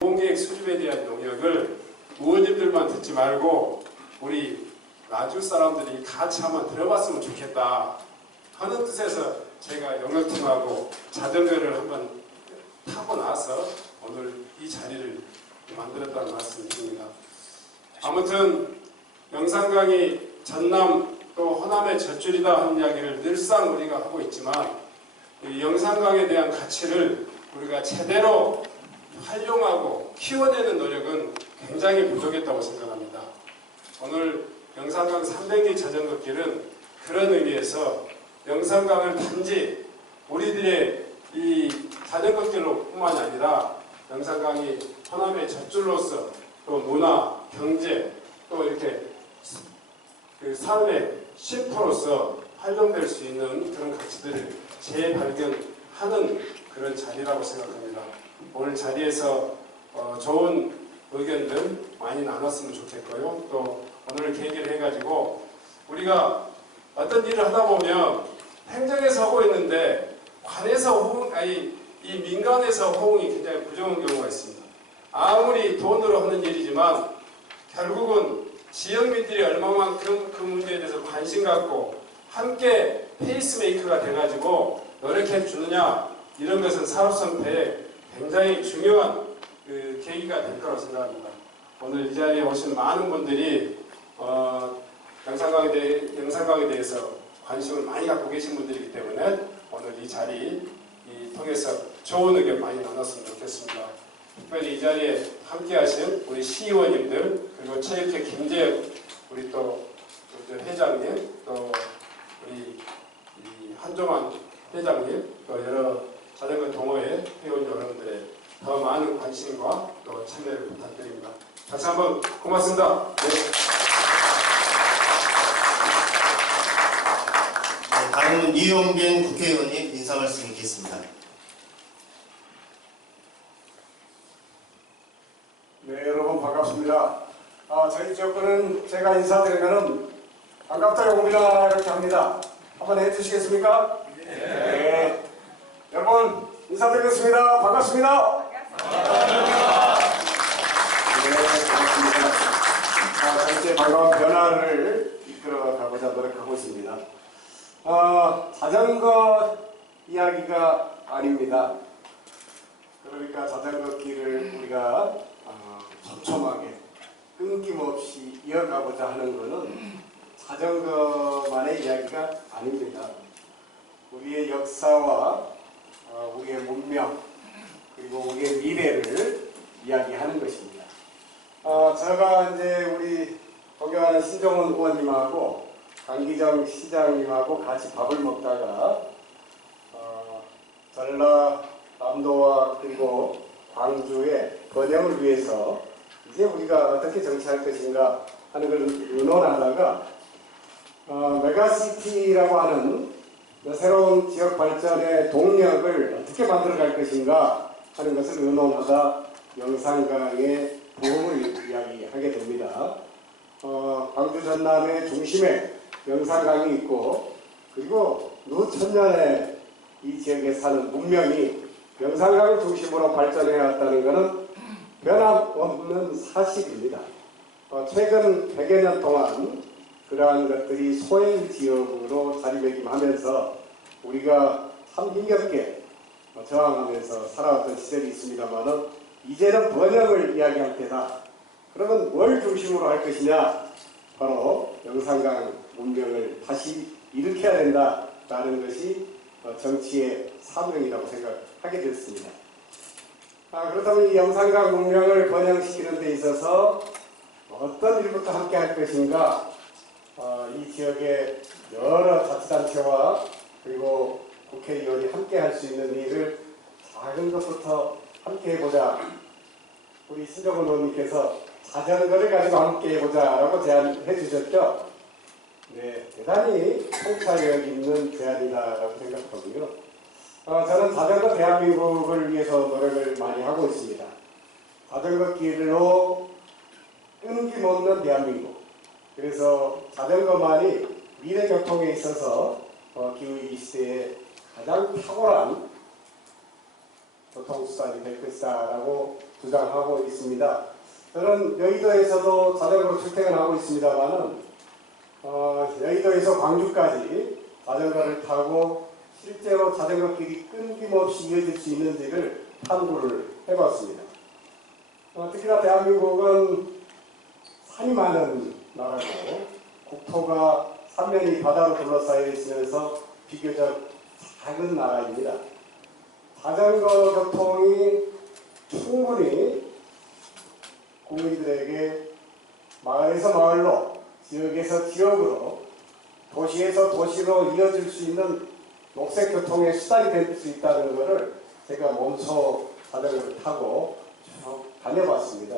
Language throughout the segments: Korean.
공계획 수립에 대한 용역을 의원님들만 듣지 말고 우리 라주 사람들이 같이 한번 들어봤으면 좋겠다 하는 뜻에서 제가 용역팀하고 자전거를 한번 타고 나서 오늘 이 자리를 만들었다는 말씀을 드립니다. 아무튼 영상 강의 전남 또 호남의 젖줄이다 하는 이야기를 늘상 우리가 하고 있지만 이 영상 강의에 대한 가치를 우리가 제대로 활용하고 키워내는 노력은 굉장히 부족했다고 생각합니다. 오늘 영산강 300리 자전거 길은 그런 의미에서 영산강을 단지 우리들의 이 자전거 길로 뿐만 아니라 영산강이 호남의 젖줄로서 또 문화, 경제 또 이렇게 그 삶의 쉼터로서 활용될 수 있는 그런 가치들을 재발견하는 그런 자리라고 생각합니다. 오늘 자리에서 좋은 의견들 많이 나눴으면 좋겠고요. 또 오늘 계기를 해가지고 우리가 어떤 일을 하다 보면 행정에서 하고 있는데 관에서 이 민간에서 호응이 굉장히 부족한 경우가 있습니다. 아무리 돈으로 하는 일이지만 결국은 지역민들이 얼마만큼 그 문제에 대해서 관심 갖고 함께 페이스메이커가 돼가지고 노력해 주느냐 이런 것은 사업 성패에 굉장히 중요한 그 계기가 될 거라고 생각합니다. 오늘 이 자리에 오신 많은 분들이 영상강에 대해서 관심을 많이 갖고 계신 분들이기 때문에 오늘 이 자리 통해서 좋은 의견 많이 나눴으면 좋겠습니다. 특별히 이 자리에 함께 하신 우리 시의원님들 그리고 체육회 김재혁 우리 또 회장님 또 우리 한종환 회장님 또 여러 자전거 동호회 회원 여러분들의 더 많은 관심과 또 참여를 부탁드립니다. 다시 한번 고맙습니다. 네. 다음은 이용균 국회의원님 인사 말씀 있겠습니다. 네, 여러분 반갑습니다. 저희 지역구는 제가 인사드리면은 반갑다 용빈아 이렇게 합니다. 한번 해주시겠습니까? 네. 여러분 인사드리겠습니다. 반갑습니다. 반갑습니다. 네, 반갑습니다. 전체 반가운 변화를 이끌어 가고자 노력하고 있습니다. 자전거 이야기가 아닙니다. 그러니까 자전거 길을 우리가 촘촘하게 끊김없이 이어가고자 하는 것은 자전거만의 이야기가 아닙니다. 우리의 역사와 우리의 문명 그리고 우리의 미래를 이야기하는 것입니다. 제가 이제 우리 존경하는 신정훈 의원님하고 강기정 시장님하고 같이 밥을 먹다가 전라남도와 그리고 광주의 번영을 위해서 이제 우리가 어떻게 정치할 것인가 하는 걸 의논하다가 메가시티라고 하는 새로운 지역 발전의 동력을 어떻게 만들어갈 것인가 하는 것을 의논하다 영산강의 부흥을 이야기하게 됩니다. 광주 전남의 중심에 영산강이 있고 그리고 누천년에 이 지역에 사는 문명이 영산강을 중심으로 발전해 왔다는 것은 변함없는 사실입니다. 최근 100여 년 동안 그러한 것들이 소행지역으로 자리매김하면서 우리가 참 힘겹게 저항하면서 살아왔던 시절이 있습니다만 이제는 번영을 이야기할 때다. 그러면 뭘 중심으로 할 것이냐? 바로 영산강 문명을 다시 일으켜야 된다라는 것이 정치의 사명이라고 생각하게 됐습니다. 그렇다면 이 영산강 문명을 번영시키는 데 있어서 어떤 일부터 함께 할 것인가? 이 지역의 여러 자치단체와 그리고 국회의원이 함께 할 수 있는 일을 작은 것부터 함께 해보자. 우리 신정훈 의원님께서 자전거를 가지고 함께 해보자라고 제안해 주셨죠. 네, 대단히 통찰력 있는 제안이다라고 생각하고요. 저는 자전거 대한민국을 위해서 노력을 많이 하고 있습니다. 자전거 길로 끊김없는 대한민국. 그래서 자전거만이 미래 교통에 있어서 기후위기 시대에 가장 탁월한 교통수단이 될 것이다라고 주장하고 있습니다. 저는 여의도에서도 자전거로 출퇴근하고 있습니다만은 여의도에서 광주까지 자전거를 타고 실제로 자전거 길이 끊김없이 이어질 수 있는지를 탐구를 해봤습니다. 특히나 대한민국은 산이 많은 나라고 국토가 삼면이 바다로 둘러싸여 있으면서 비교적 작은 나라입니다. 자전거 교통이 충분히 국민들에게 마을에서 마을로, 지역에서 지역으로, 도시에서 도시로 이어질 수 있는 녹색 교통의 수단이 될 수 있다는 것을 제가 몸소 자전거를 타고 쭉 다녀봤습니다.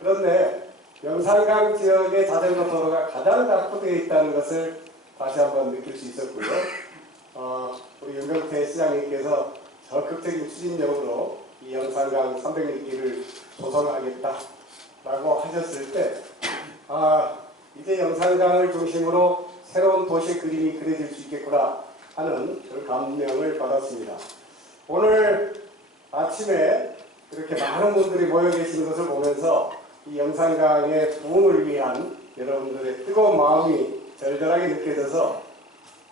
그런데 영산강 지역의 자전거 도로가 가장 낙후되어 있다는 것을 다시 한번 느낄 수 있었고요. 우리 윤경태 시장님께서 적극적인 추진력으로 이 영산강 300리길을 조성하겠다라고 하셨을 때 이제 영산강을 중심으로 새로운 도시 그림이 그려질 수 있겠구나 하는 그런 감명을 받았습니다. 오늘 아침에 이렇게 많은 분들이 모여 계시는 것을 보면서 이 영산강의 부흥을 위한 여러분들의 뜨거운 마음이 절절하게 느껴져서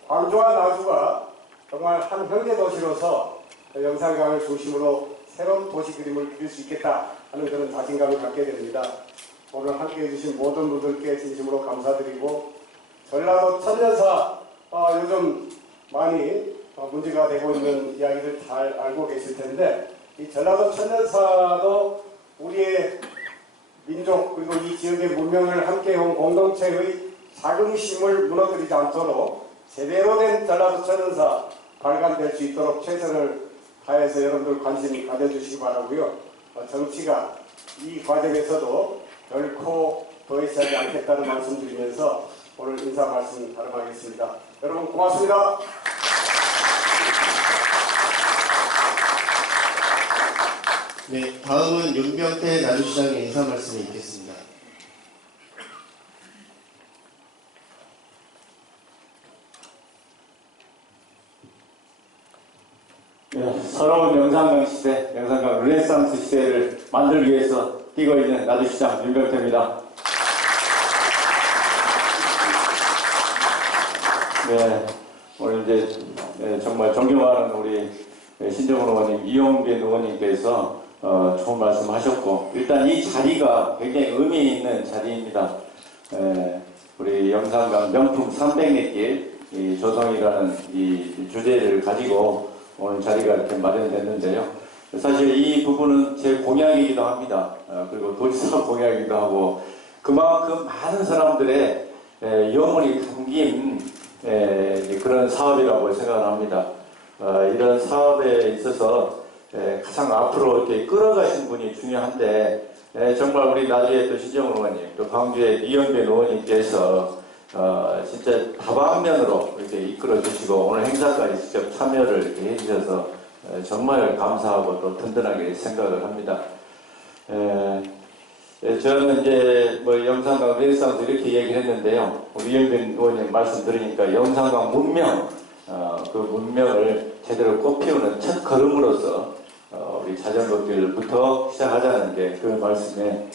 광주와 나주가 정말 한 형제 도시로서 영산강을 중심으로 새로운 도시 그림을 그릴 수 있겠다 하는 그런 자신감을 갖게 됩니다. 오늘 함께 해주신 모든 분들께 진심으로 감사드리고, 전라도 천년사 요즘 많이 문제가 되고 있는 이야기를 잘 알고 계실 텐데, 이 전라도 천년사도 우리의 민족 그리고 이 지역의 문명을 함께 해온 공동체의 자긍심을 무너뜨리지 않도록 제대로 된 전라도 천년사 발간될 수 있도록 최선을 다해서 여러분들 관심 가져주시기 바라고요. 정치가 이 과정에서도 결코 도외시하지 않겠다는 말씀 드리면서 오늘 인사 말씀 발언하겠습니다. 여러분 고맙습니다. 네, 다음은 윤병태 나주시장의 인사 말씀이 있겠습니다. 네, 새로운 영산강 시대, 영산강 르네상스 시대를 만들기 위해서 뛰고 있는 나주시장 윤병태입니다. 네, 오늘 이제 정말 존경하는 우리 신정훈 의원님, 이용빈 의원님께서 좋은 말씀 하셨고, 일단 이 자리가 굉장히 의미 있는 자리입니다. 우리 영산강 명품 300리길 조성이라는 이 주제를 가지고 오늘 자리가 이렇게 마련됐는데요. 사실 이 부분은 제 공약이기도 합니다. 그리고 도지사 공약이기도 하고, 그만큼 많은 사람들의 영혼이 담긴 그런 사업이라고 생각을 합니다. 이런 사업에 있어서 가장 앞으로 이렇게 끌어가신 분이 중요한데, 정말 우리 나주의 또 신정훈 의원님, 또 광주의 이영빈 의원님께서 진짜 다방면으로 이렇게 이끌어 주시고 오늘 행사까지 직접 참여를 이렇게 해주셔서 정말 감사하고 또 든든하게 생각을 합니다. 저는 이제 뭐 영산강 르네상스 이렇게 얘기를 했는데요. 우리 이영빈 의원님 말씀 들으니까 영산강 문명, 그 문명을 제대로 꽃피우는 첫 걸음으로서 우리 자전거길부터 시작하자는 게 그 말씀에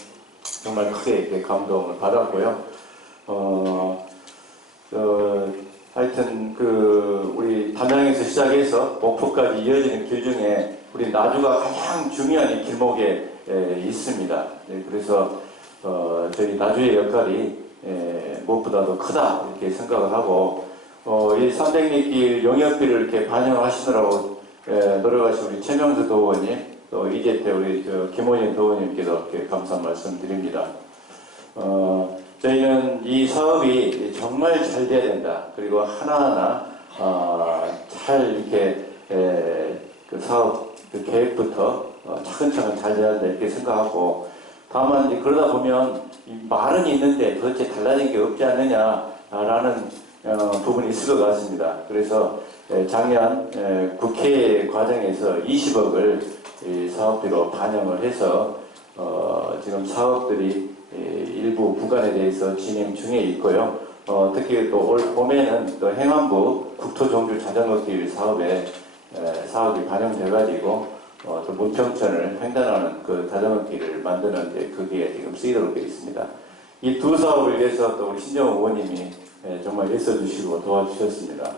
정말 크게 이렇게 감동을 받았고요. 하여튼 우리 담양에서 시작해서 목포까지 이어지는 길 중에 우리 나주가 가장 중요한 이 길목에 있습니다. 그래서 저희 나주의 역할이 무엇보다도 크다 이렇게 생각을 하고, 이 300리길 영역비를 이렇게 반영하시느라고 노력하신 우리 최명수 도의원님, 또 이재태 우리 김원현 도의원님께도 이렇게 감사 말씀드립니다. 저희는 이 사업이 정말 잘 돼야 된다. 그리고 하나하나 잘 이렇게 그 사업 그 계획부터 차근차근 잘 돼야 된다 이렇게 생각하고, 다만 이제 그러다 보면 이 말은 있는데 도대체 달라진 게 없지 않느냐라는 부분이 있을 것 같습니다. 그래서 작년 국회 과정에서 20억을 이 사업비로 반영을 해서 지금 사업들이 일부 구간에 대해서 진행 중에 있고요. 특히 또 올 봄에는 또 행안부 국토종주 자전거길 사업에 사업이 반영돼가지고 또 문평천을 횡단하는 그 자전거길을 만드는데 거기에 지금 쓰이도록 되어 있습니다. 이 두 사업을 위해서 또 우리 신정호 의원님이 정말 애써주시고 도와주셨습니다.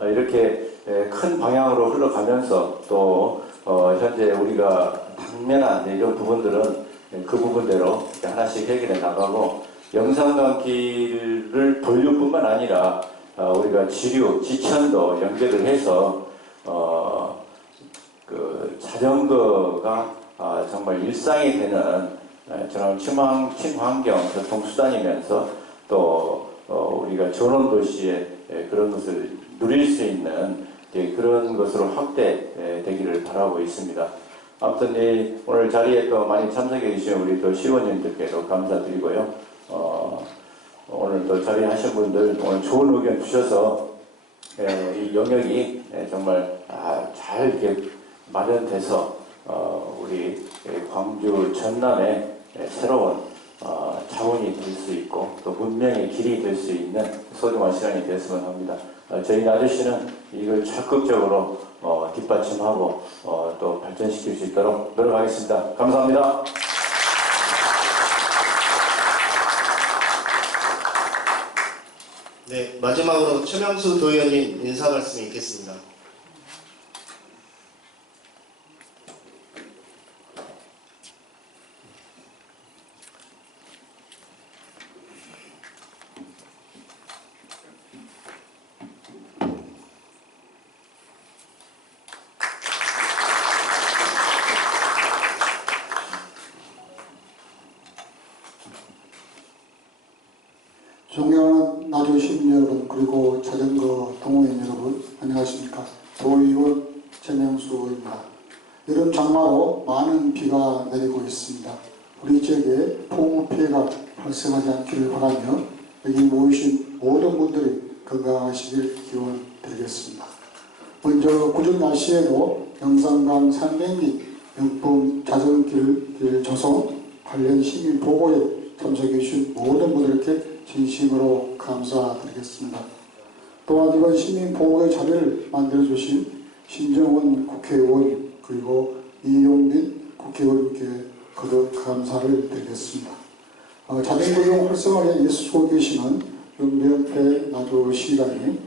이렇게 큰 방향으로 흘러가면서 또 현재 우리가 당면한 이런 부분들은 그 부분대로 하나씩 해결해 나가고, 영산강길을 본류뿐만 아니라 우리가 지류, 지천도 연결을 해서 그 자전거가 정말 일상이 되는 저런 친환경 교통수단이면서 또 우리가 전원도시의 그런 것을 누릴 수 있는 그런 것으로 확대되기를 바라고 있습니다. 아무튼 오늘 자리에 또 많이 참석해 주신 우리 또 시의원님들께도 감사드리고요. 오늘 또 자리에 하신 분들 오늘 좋은 의견 주셔서 이 영역이 정말 잘 이렇게 마련돼서 우리 광주 전남의 새로운 자원이 될 수 있고 또 문명의 길이 될 수 있는 소중한 시간이 됐으면 합니다. 저희 나주시는 이걸 적극적으로 뒷받침하고 또 발전시킬 수 있도록 노력하겠습니다. 감사합니다. 네, 마지막으로 최명수 도의원님 인사 말씀이 있겠습니다. 존경하는 나주 시민 여러분, 그리고 자전거 동호인 여러분, 안녕하십니까. 도의원 최명수입니다. 여름 장마로 많은 비가 내리고 있습니다. 우리 지역에 폭우 피해가 발생하지 않기를 바라며 여기 모이신 모든 분들이 건강하시길 기원드리겠습니다. 먼저 궂은 날씨에도 영산강 300리 명품 자전거길 조성 관련 시민 보고에 참석해 주신 모든 분들께 진심으로 감사드리겠습니다. 또한 이번 시민 보호의 자리를 만들어주신 신정원 국회의원 그리고 이용빈 국회의원님께 거듭 감사를 드리겠습니다. 자전거용 활성화에 애쓰고 계시는 윤병태 나주시장님,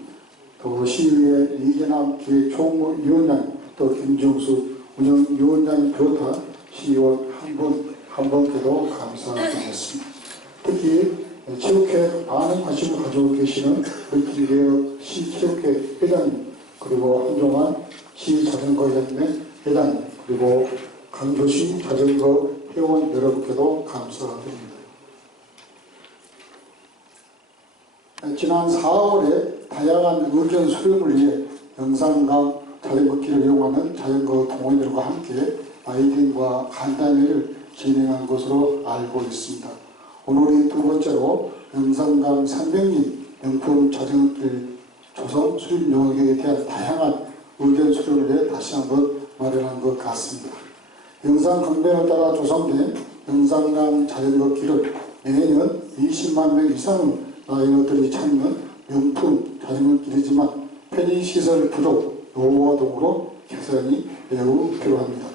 또 시의회 이재남 기획총무위원장, 또 김정수 운영위원장을 비롯한 시의원 한 분께도 감사드리겠습니다. 특히 체육회 많은 관심을 가지고 계시는 김대혁 시체육회 회장님, 그리고 한종환 시자전거연맹 회장님, 그리고 강조시 자전거 회원 여러분께도 감사드립니다. 지난 4월에 다양한 의견 수렴을 위해 영산강 자전거길을 이용하는 자전거 동호인들과 함께 라이딩과 간담회를 진행한 것으로 알고 있습니다. 오늘이 두 번째로 영산강 300리 명품 자전거길 조성 수립 용역에 대한 다양한 의견 수렴을 위해 다시 한번 마련한 것 같습니다. 영산 강변을 따라 조성된 영산강 자전거길은 매년 20만 명 이상의 라이더들이 찾는 명품 자전거길이지만 편의시설 부족, 노후화 등으로 개선이 매우 필요합니다.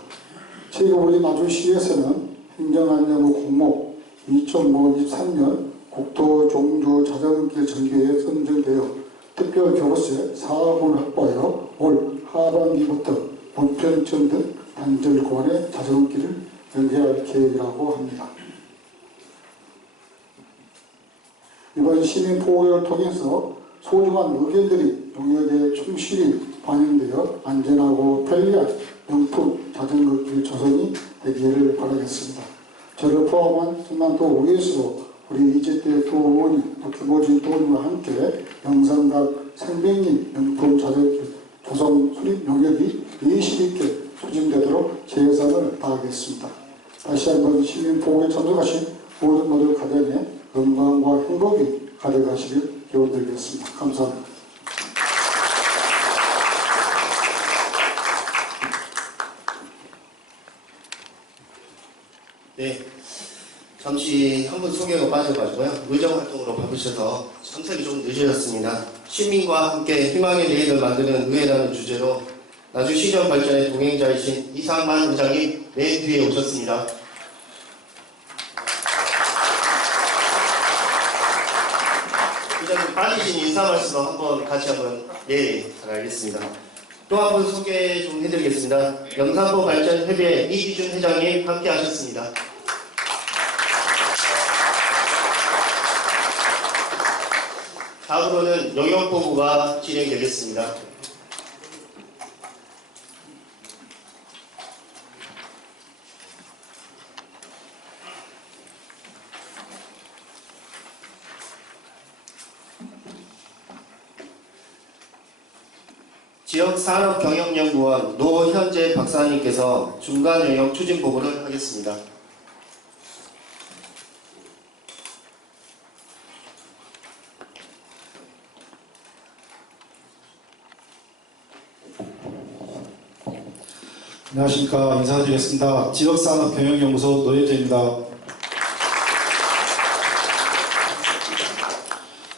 최근 우리 나주시에서는 행정안전부 공모 2023년 국토종주 자전거길 전개에 선정되어 특별 교부세 4억원을 확보하여 올 하반기부터 문평천 등 단절 구간의 자전거길을 연계할 계획이라고 합니다. 이번 시민 보호를 통해서 소중한 의견들이 용역에 충실히 반영되어 안전하고 편리한 명품 자전거길 조성이 되기를 바라겠습니다. 저를 포함한 전남도 의회에서도 우리 이재태 도의원님, 또 김호진 도의원과 함께 영산강 300리 명품 자전거길 및 용역이 예식 있게 추진되도록 최선을 다하겠습니다. 다시 한번 시민 보고에 참석하신 모든 가정에 건강과 행복이 가득하시길 기원드리겠습니다. 감사합니다. 네, 잠시 한 분 소개가 빠져가지고요. 의정활동으로 바쁘셔서 참석이 좀 늦어졌습니다. 시민과 함께 희망의 내일을 만드는 의회라는 주제로 나주시정 발전의 동행자이신 이상만 의장이 맨 뒤에 오셨습니다. 의장님 빠지신 인사 말씀 한번 같이 한번 잘 알겠습니다. 또 한 분 소개 좀 해드리겠습니다. 영산포 발전협의회 이기준 회장님 함께 하셨습니다. 다음으로는 영역보고가 진행되겠습니다. 지역산업경영연구원 노현재 박사님께서 중간영역 추진보고를 하겠습니다. 안녕하십니까. 인사드리겠습니다. 지역산업경영연구소 노현재입니다.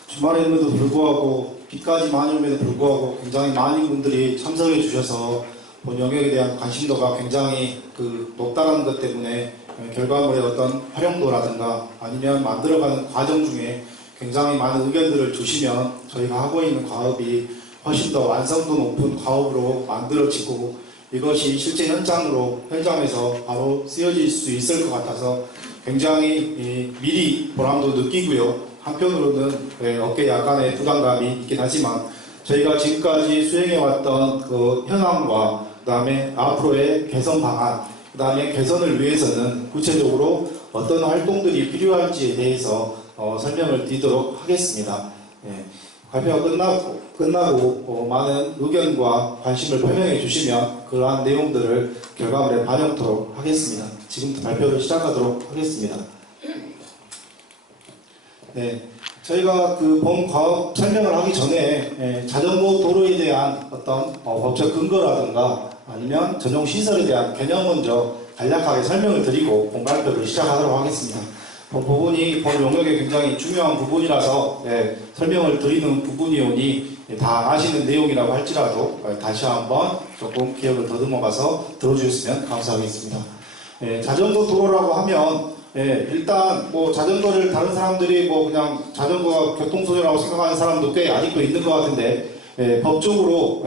주말임에도 불구하고 비까지 많이 오면에도 불구하고 굉장히 많은 분들이 참석해 주셔서 본 영역에 대한 관심도가 굉장히 높다는 것 때문에 결과물의 어떤 활용도라든가 아니면 만들어가는 과정 중에 굉장히 많은 의견들을 주시면 저희가 하고 있는 과업이 훨씬 더 완성도 높은 과업으로 만들어지고 이것이 실제 현장에서 바로 쓰여질 수 있을 것 같아서 굉장히 미리 보람도 느끼고요. 한편으로는 어깨에 약간의 부담감이 있긴 하지만 저희가 지금까지 수행해왔던 그 현황과 그 다음에 앞으로의 개선 방안, 그 다음에 개선을 위해서는 구체적으로 어떤 활동들이 필요할지에 대해서 설명을 드리도록 하겠습니다. 발표가 끝나고 많은 의견과 관심을 표명해 주시면 그러한 내용들을 결과물에 반영토록 하겠습니다. 지금부터 발표를 시작하도록 하겠습니다. 네, 저희가 본 과업 설명을 하기 전에 자전거 도로에 대한 어떤 법적 근거라든가 아니면 전용 시설에 대한 개념 먼저 간략하게 설명을 드리고 본 발표를 시작하도록 하겠습니다. 본 부분이 본 영역에 굉장히 중요한 부분이라서 설명을 드리는 부분이오니 다 아시는 내용이라고 할지라도 다시 한번 조금 기억을 더듬어가서 들어주셨으면 감사하겠습니다. 자전거 도로라고 하면 일단 자전거를 다른 사람들이 그냥 자전거가 교통소재라고 생각하는 사람도 꽤 아직도 있는 것 같은데 법적으로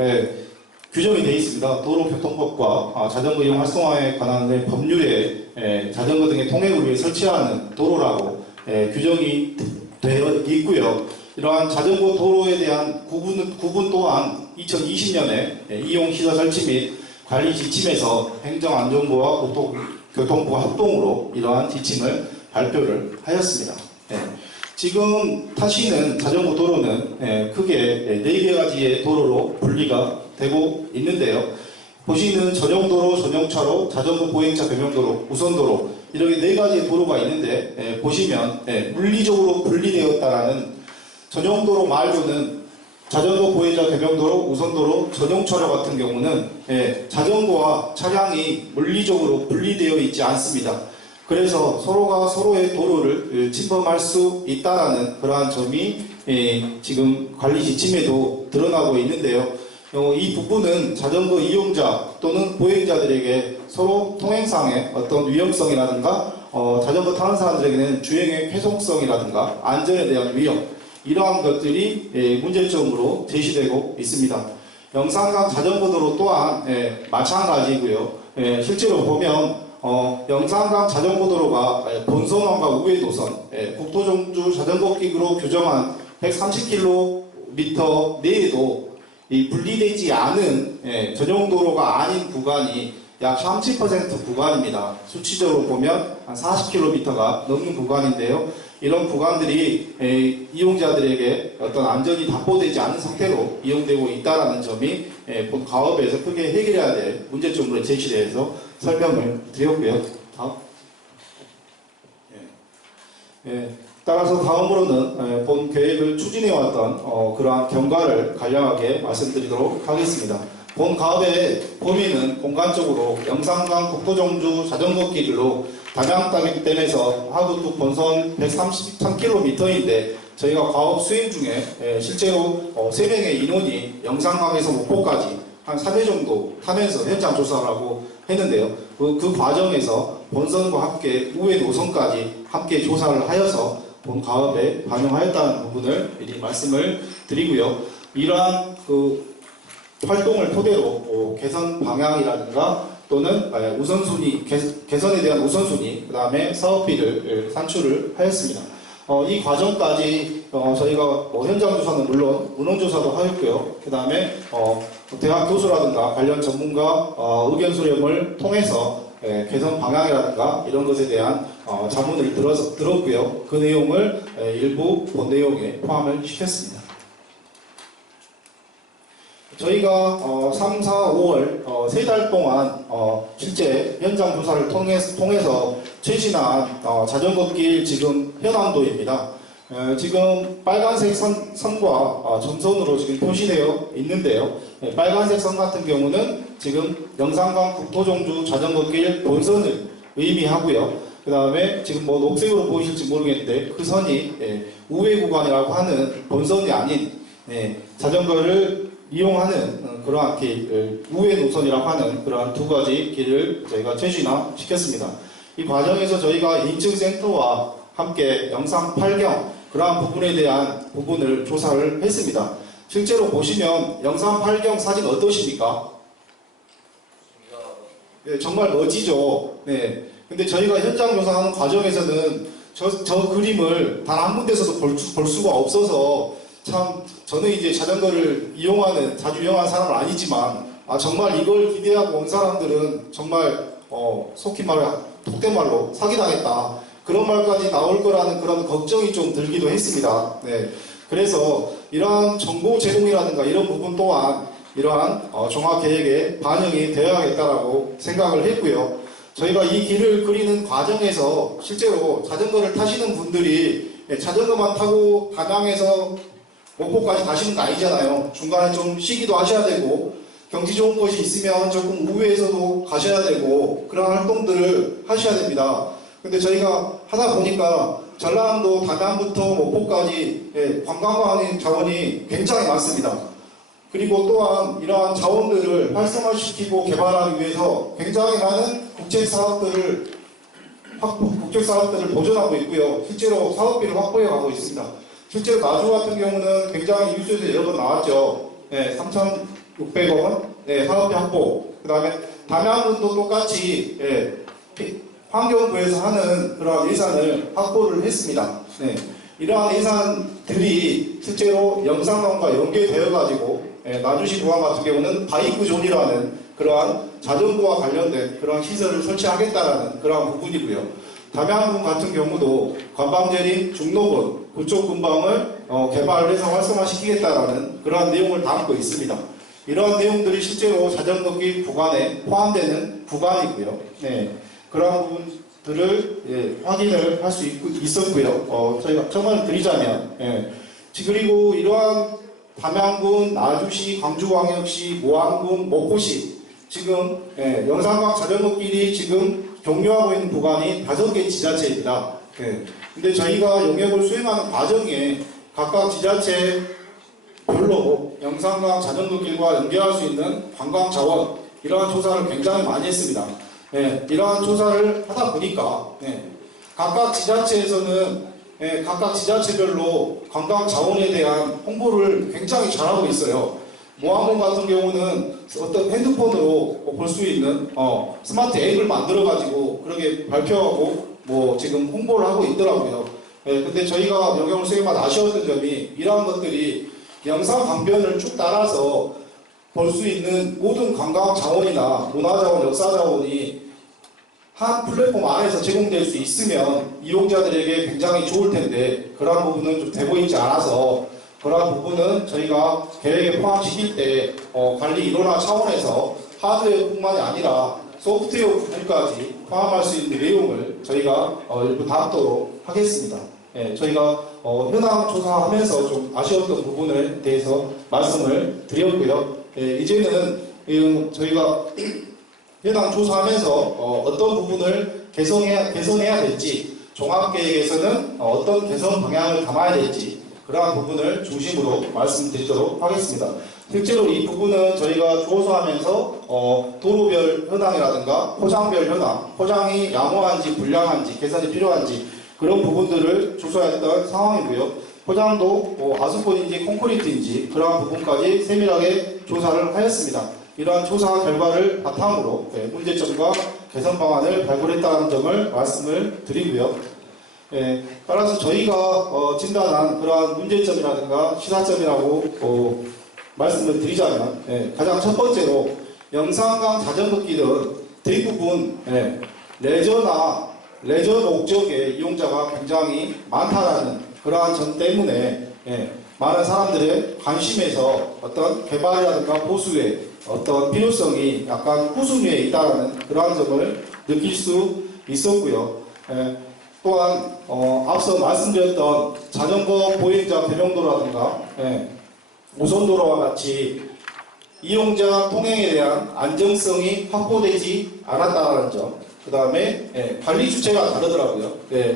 규정이 되어 있습니다. 도로교통법과 자전거 이용 활성화에 관한 법률에 자전거 등의 통행을 위해 설치하는 도로라고 규정이 되어 있고요. 이러한 자전거 도로에 대한 구분 또한 2020년에 이용시설 설치 및 관리 지침에서 행정안전부와 교통부가 합동으로 이러한 지침을 발표를 하였습니다. 지금 타시는 자전거 도로는 크게 4가지의 도로로 분리가 되고 있는데요. 보시는 전용도로, 전용차로, 자전거 보행자 겸용도로, 우선도로 이렇게 4가지의 도로가 있는데 보시면 물리적으로 분리되었다라는 전용도로 말고는 자전거 보행자 겸용도로, 우선도로, 전용차로 같은 경우는 자전거와 차량이 물리적으로 분리되어 있지 않습니다. 그래서 서로가 서로의 도로를 침범할 수 있다는 그러한 점이 지금 관리 지침에도 드러나고 있는데요. 이 부분은 자전거 이용자 또는 보행자들에게 서로 통행상의 어떤 위험성이라든가 자전거 타는 사람들에게는 주행의 훼손성이라든가 안전에 대한 위험 이러한 것들이 문제점으로 제시되고 있습니다. 영산강 자전거도로 또한 마찬가지고요. 실제로 보면 영산강 자전거도로가 본선원과 우회도선, 국토종주 자전거길로 규정한 130km 내에도 이 분리되지 않은 전용도로가 아닌 구간이 약 30% 구간입니다. 수치적으로 보면 한 40km가 넘는 구간인데요. 이런 구간들이 이용자들에게 어떤 안전이 담보되지 않은 상태로 이용되고 있다는 점이 본 가업에서 크게 해결해야 될 문제점으로 제시돼서 설명을 드렸고요. 다음. 따라서 다음으로는 본 계획을 추진해왔던 그러한 경과를 간략하게 말씀드리도록 하겠습니다. 본 가업의 범위는 공간적으로 영산강 국토정주 자전거 길로 담양댐에서 하구뚝 본선 133km인데 저희가 가업 수행 중에 실제로 3명의 인원이 영산강에서 목포까지 한 3회 정도 타면서 현장 조사를 하고 했는데요. 그 과정에서 본선과 함께 우회 노선까지 함께 조사를 하여서 본 가업에 반영하였다는 부분을 미리 말씀을 드리고요. 이러한 활동을 토대로 개선 방향이라든가 또는 우선순위, 개선에 대한 우선순위, 그 다음에 사업비를 산출을 하였습니다. 이 과정까지 저희가 현장 조사는 물론 운원조사도 하였고요. 그 다음에 대학 교수라든가 관련 전문가 의견 수렴을 통해서 개선 방향이라든가 이런 것에 대한 자문을 들었고요. 그 내용을 일부 본 내용에 포함을 시켰습니다. 저희가 3, 4, 5월 3달 동안 실제 현장 조사를 통해서 최신한 자전거길 지금 현황도입니다. 지금 빨간색 선과 점선으로 지금 표시되어 있는데요. 빨간색 선 같은 경우는 지금 영산강 국토정주 자전거길 본선을 의미하고요. 그 다음에 지금 뭐 녹색으로 보이실지 모르겠는데 그 선이 우회 구간이라고 하는 본선이 아닌 자전거를 이용하는 그러한 길, 우회 노선이라고 하는 그러한 두 가지 길을 저희가 최신화시켰습니다. 이 과정에서 저희가 인증센터와 함께 영상 8경 그러한 부분에 대한 부분을 조사를 했습니다. 실제로 보시면 영상 8경 사진 어떠십니까? 네, 정말 멋지죠. 네. 근데 저희가 현장 조사하는 과정에서는 저 그림을 단 한 군데서도 볼 수가 없어서 참 저는 이제 자전거를 자주 이용하는 사람은 아니지만 정말 이걸 기대하고 온 사람들은 정말 속히 말해 속된 말로 사기당했다 그런 말까지 나올 거라는 그런 걱정이 좀 들기도 했습니다. 네. 그래서 이러한 정보 제공이라든가 이런 부분 또한 이러한 종합계획에 반영이 되어야겠다라고 생각을 했고요. 저희가 이 길을 그리는 과정에서 실제로 자전거를 타시는 분들이 자전거만 타고 담양에서 목포까지 가시는 거 아니잖아요. 중간에 좀 쉬기도 하셔야 되고 경치 좋은 곳이 있으면 조금 우회해서도 가셔야 되고 그런 활동들을 하셔야 됩니다. 근데 저희가 하다 보니까 전라남도 담양부터 목포까지 관광 자원이 굉장히 많습니다. 그리고 또한 이러한 자원들을 활성화시키고 개발하기 위해서 굉장히 많은 국제사업들을 보존하고 있고요. 실제로 사업비를 확보해 가고 있습니다. 실제로 나주 같은 경우는 굉장히 뉴스에서 여러 번 나왔죠. 3,600억 원 사업비 확보. 그 다음에 담양군도 똑같이 환경부에서 하는 그런 예산을 확보를 했습니다. 이러한 예산들이 실제로 영산강과 연계되어 가지고 나주시 구간 같은 경우는 바이크존이라는 그러한 자전거와 관련된 그런 시설을 설치하겠다라는 그러한 부분이고요. 담양군 같은 경우도 관방제림, 중록원 그쪽 근방을 개발을 해서 활성화시키겠다라는 그러한 내용을 담고 있습니다. 이러한 내용들이 실제로 자전거길 구간에 포함되는 구간이고요. 그러한 부분들을 확인을 할 수 있었고요. 저희가 정말 드리자면 그리고 이러한 담양군, 나주시, 광주광역시, 모안군, 목포시 지금 영산강 자전거길이 지금 경유하고 있는 구간이 5개 지자체입니다. 근데 저희가 용역을 수행하는 과정에 각각 지자체별로 영산강 자전거길과 연계할 수 있는 관광 자원 이러한 조사를 굉장히 많이 했습니다. 이러한 조사를 하다 보니까 각각 지자체에서는 각각 지자체별로 관광 자원에 대한 홍보를 굉장히 잘하고 있어요. 모항군 같은 경우는 어떤 핸드폰으로 볼 수 있는 스마트 앱을 만들어 가지고 그렇게 발표하고 지금 홍보를 하고 있더라고요. 근데 저희가 영역을 수행하면서 아쉬웠던 점이 이러한 것들이 영상 강변을 쭉 따라서 볼 수 있는 모든 관광 자원이나 문화 자원, 역사 자원이 한 플랫폼 안에서 제공될 수 있으면 이용자들에게 굉장히 좋을 텐데 그러한 부분은 좀 되고 있지 않아서 그러한 부분은 저희가 계획에 포함시킬 때 관리 일원화 차원에서 하드웨어뿐만이 아니라 소프트웨어 부분까지 포함할 수 있는 내용을 저희가 일부 다루도록 하겠습니다. 예, 저희가 현황 조사하면서 좀 아쉬웠던 부분에 대해서 말씀을 드렸고요. 예, 이제는 저희가 현황 조사하면서 어떤 부분을 개선해야 될지, 종합계획에서는 어떤 개선 방향을 담아야 될지 그러한 부분을 중심으로 말씀드리도록 하겠습니다. 실제로 이 부분은 저희가 조사하면서 도로별 현황이라든가 포장별 현황, 포장이 양호한지 불량한지 개선이 필요한지 그런 부분들을 조사했던 상황이고요. 포장도 아스팔트인지 콘크리트인지 그러한 부분까지 세밀하게 조사를 하였습니다. 이러한 조사 결과를 바탕으로 문제점과 개선 방안을 발굴했다는 점을 말씀을 드리고요. 따라서 저희가 진단한 그러한 문제점이라든가 시사점이라고 말씀을 드리자면 가장 첫 번째로 영산강 자전거길은 대부분 레저나 레저 목적의 이용자가 굉장히 많다라는 그러한 점 때문에 많은 사람들의 관심에서 어떤 개발이라든가 보수의 어떤 필요성이 약간 후순위에 있다는 그러한 점을 느낄 수 있었고요. 또한 앞서 말씀드렸던 자전거 보행자 대명도라든가 오선도로와 같이 이용자 통행에 대한 안정성이 확보되지 않았다는 점. 그 다음에 관리 주체가 다르더라고요.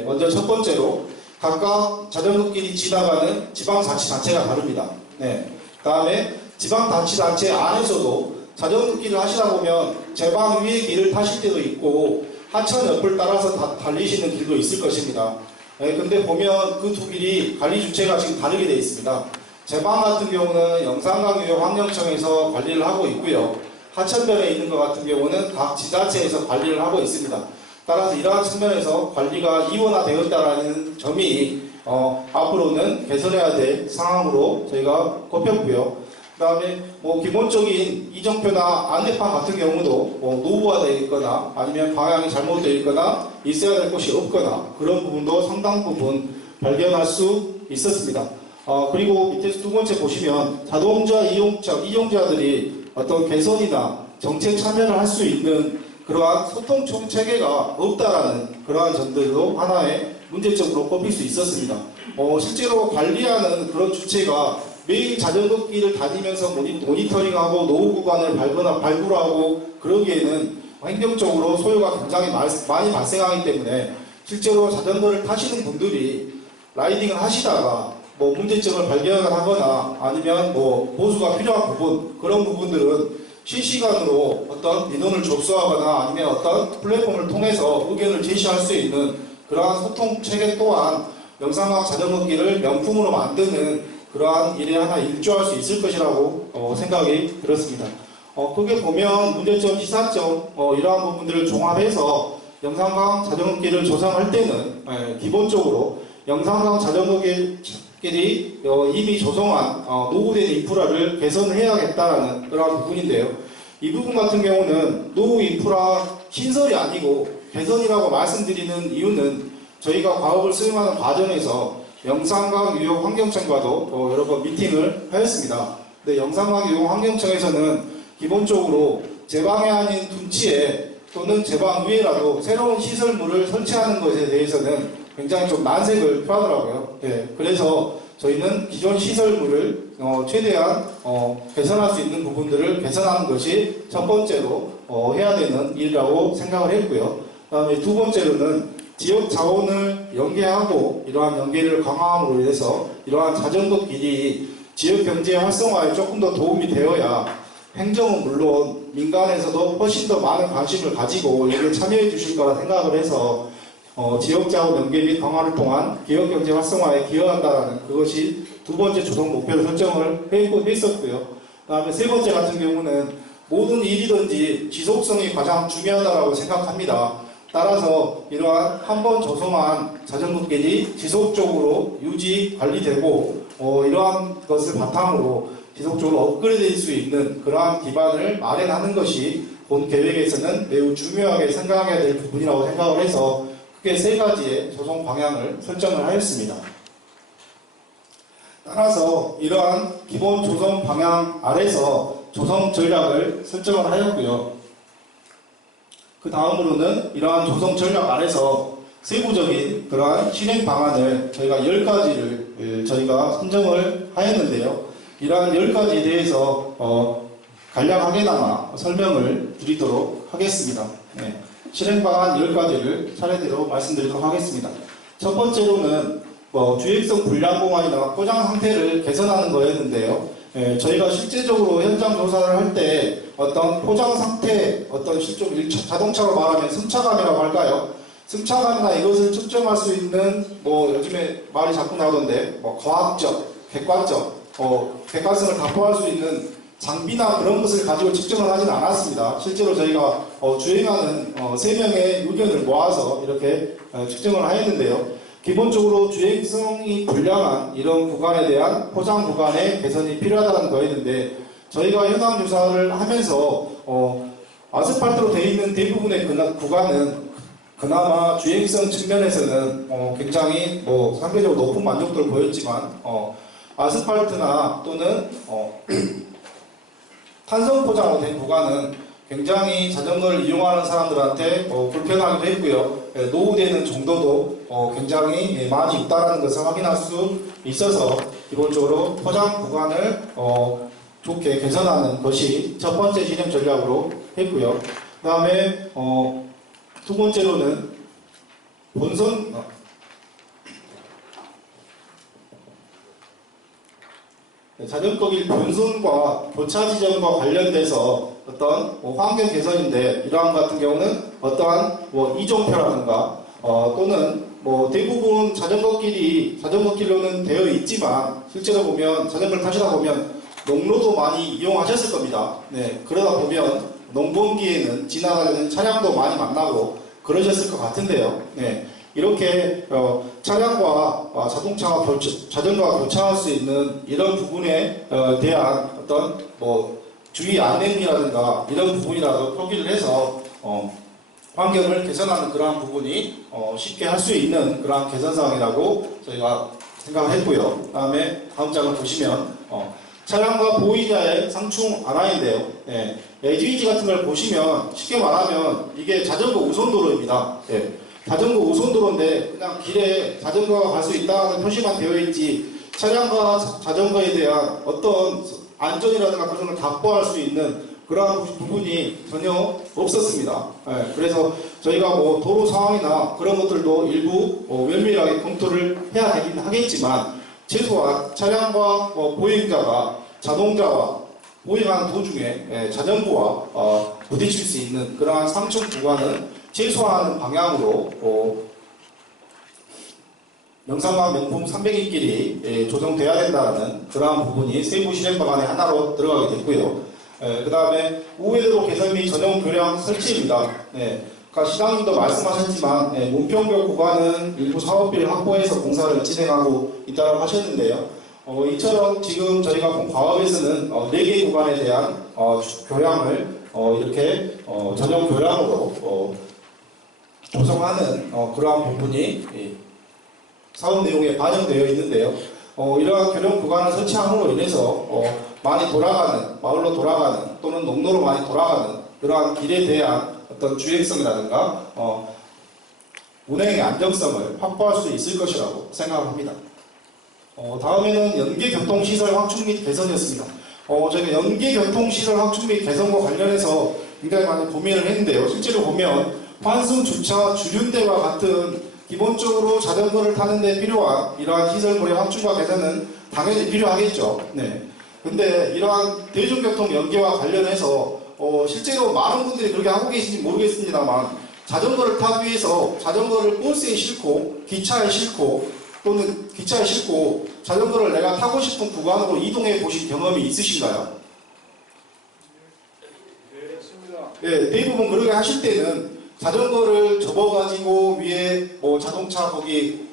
먼저 첫 번째로 각각 자전거길이 지나가는 지방자치단체가 다릅니다. 그 다음에 지방자치단체 안에서도 자전거길을 하시다 보면 제방 위의 길을 타실 때도 있고 하천 옆을 따라서 달리시는 길도 있을 것입니다. 근데 보면 그 두 길이 관리 주체가 지금 다르게 되어 있습니다. 제방 같은 경우는 영산강유역환경청에서 관리를 하고 있고요. 하천변에 있는 것 같은 경우는 각 지자체에서 관리를 하고 있습니다. 따라서 이러한 측면에서 관리가 이원화되었다는 점이 앞으로는 개선해야 될 상황으로 저희가 꼽혔고요. 그 다음에 기본적인 이정표나 안내판 같은 경우도 노후화되어 있거나 아니면 방향이 잘못되어 있거나 있어야 될 곳이 없거나 그런 부분도 상당 부분 발견할 수 있었습니다. 그리고 밑에서 두 번째 보시면 자동차 이용자들이 어떤 개선이나 정책 참여를 할 수 있는 그러한 소통 체계가 없다라는 그러한 점들도 하나의 문제점으로 꼽힐 수 있었습니다. 실제로 관리하는 그런 주체가 매일 자전거길을 다니면서 모니터링하고 노후 구간을 발굴하고 그러기에는 행정적으로 소요가 굉장히 많이 발생하기 때문에 실제로 자전거를 타시는 분들이 라이딩을 하시다가 문제점을 발견하거나 아니면 보수가 필요한 부분 그런 부분들은 실시간으로 어떤 민원을 접수하거나 아니면 어떤 플랫폼을 통해서 의견을 제시할 수 있는 그러한 소통 체계 또한 영산강 자전거길을 명품으로 만드는 그러한 일에 하나 일조할 수 있을 것이라고 생각이 들었습니다. 크게 보면 문제점, 시사점 이러한 부분들을 종합해서 영산강 자전거길을 조성할 때는 기본적으로 영산강 자전거길이 이미 조성한 노후된 인프라를 개선해야겠다는 그런 부분인데요. 이 부분 같은 경우는 노후 인프라 신설이 아니고 개선이라고 말씀드리는 이유는 저희가 과업을 수행하는 과정에서 영산강 유역 환경청과도 여러 번 미팅을 하였습니다. 근데 영산강 유역 환경청에서는 기본적으로 제방이 아닌 둔치에 또는 제방 위에라도 새로운 시설물을 설치하는 것에 대해서는 굉장히 좀 난색을 표하더라고요. 그래서 저희는 기존 시설물을 최대한 개선할 수 있는 부분들을 개선하는 것이 첫 번째로 해야 되는 일이라고 생각을 했고요. 그다음에 두 번째로는 지역 자원을 연계하고 이러한 연계를 강화함으로 인해서 이러한 자전거길이 지역 경제 활성화에 조금 더 도움이 되어야 행정은 물론 민간에서도 훨씬 더 많은 관심을 가지고 여기에 참여해 주실 거라 생각을 해서 지역자원 연계 및 강화를 통한 지역 경제 활성화에 기여한다는 그것이 두 번째 조성 목표를 설정을 했었고요. 그다음에 세 번째 같은 경우는 모든 일이든지 지속성이 가장 중요하다고 생각합니다. 따라서 이러한 한 번 조성한 자전거길이 지속적으로 유지 관리되고 이러한 것을 바탕으로 지속적으로 업그레이드될 수 있는 그러한 기반을 마련하는 것이 본 계획에서는 매우 중요하게 생각해야 될 부분이라고 생각을 해서 크게 세 가지의 조성 방향을 설정을 하였습니다. 따라서 이러한 기본 조성 방향 아래서 조성 전략을 설정을 하였고요. 그 다음으로는 이러한 조성 전략 아래서 세부적인 그러한 실행 방안을 저희가 10가지를 저희가 선정을 하였는데요. 이러한 10가지에 대해서 간략하게나마 설명을 드리도록 하겠습니다. 네. 실행 방안 10가지를 차례대로 말씀드리도록 하겠습니다. 첫 번째로는 주행성 불량 공간이나 포장 상태를 개선하는 거였는데요. 저희가 실제적으로 현장 조사를 할 때 어떤 포장 상태, 어떤 실종 자동차로 말하면 승차감이라고 할까요? 승차감이나 이것을 측정할 수 있는 요즘에 말이 자꾸 나오던데 과학적, 객관적, 객관성을 답보할 수 있는 장비나 그런 것을 가지고 측정을 하지는 않았습니다. 실제로 저희가 주행하는 3명의 의견을 모아서 이렇게 측정을 하였는데요. 기본적으로 주행성이 불량한 이런 구간에 대한 포장 구간의 개선이 필요하다는 거였는데 저희가 현황 조사를 하면서 아스팔트로 되어 있는 대부분의 구간은 그나마 주행성 측면에서는 굉장히 상대적으로 높은 만족도를 보였지만 아스팔트나 또는 탄성 포장으로 된 구간은 굉장히 자전거를 이용하는 사람들한테 불편하기도 했고요. 노후되는 정도도 굉장히 많이 있다는 것을 확인할 수 있어서 기본적으로 포장 구간을 좋게 개선하는 것이 첫 번째 진행 전략으로 했고요. 그 다음에 두 번째로는 자전거길 본선과 교차 지점과 관련돼서 어떤 환경 개선인데 이러한 같은 경우는 어떠한 이종표라든가 또는 대부분 자전거길로는 되어 있지만 실제로 보면 자전거를 타시다 보면 농로도 많이 이용하셨을 겁니다. 네, 그러다 보면 농번기에는 지나가는 차량도 많이 만나고 그러셨을 것 같은데요. 네, 이렇게 차량과 자전거가 교차할 수 있는 이런 부분에 대한 어떤 주의 안내이라든가 이런 부분이라도 표기를 해서 환경을 개선하는 그러한 부분이 쉽게 할 수 있는 그러한 개선 사항이라고 저희가 생각을 했고요. 그 다음에 다음 장을 보시면 차량과 보이자의 상충 안화인데요. 네, HVG 같은 걸 보시면 쉽게 말하면 이게 자전거 우선도로입니다. 네, 자전거 우선도로인데 그냥 길에 자전거가 갈 수 있다는 표시만 되어 있지 차량과 자전거에 대한 어떤 안전이라든가 그런 걸 답보할 수 있는 그러한 부분이 전혀 없었습니다. 네, 그래서 저희가 도로 상황이나 그런 것들도 일부 면밀하게 검토를 해야 되긴 하겠지만 최소한 차량과 보행자가 자동차와 보행하는 도중에 자전거와 부딪힐 수 있는 그러한 상충 구간은 최소화하는 방향으로 명상과 명품 300일길이 조정돼야 된다는 그러한 부분이 세부 실행 방안의 하나로 들어가게 됐고요. 그 다음에 우회도로 개선 및 전용 교량 설치입니다. 그러니까 시장님도 말씀하셨지만 문평벽 구간은 일부 사업비를 확보해서 공사를 진행하고 있다고 하셨는데요. 이처럼 지금 저희가 본 과업에서는 4개 구간에 대한 교량을 이렇게 전용 교량으로 조성하는 그러한 부분이 사업 내용에 반영되어 있는데요. 이러한 교량 구간을 설치함으로 인해서 많이 돌아가는, 마을로 돌아가는 또는 농로로 많이 돌아가는 그러한 길에 대한 어떤 주행성이라든가 운행의 안정성을 확보할 수 있을 것이라고 생각합니다. 다음에는 연계교통시설 확충 및 개선이었습니다. 저희가 연계교통시설 확충 및 개선과 관련해서 굉장히 많이 고민을 했는데요. 실제로 보면 환승 주차 주륜대와 같은 기본적으로 자전거를 타는데 필요한 이러한 시설물의 확충과 개선은 당연히 필요하겠죠. 네. 근데 이러한 대중교통 연계와 관련해서 실제로 많은 분들이 그렇게 하고 계신지 모르겠습니다만 자전거를 타기 위해서 자전거를 버스에 싣고 기차에 싣고 또는 기차에 싣고 자전거를 내가 타고 싶은 구간으로 이동해 보신 경험이 있으신가요? 네, 대부분 그렇게 하실 때는 자전거를 접어가지고 위에 자동차 거기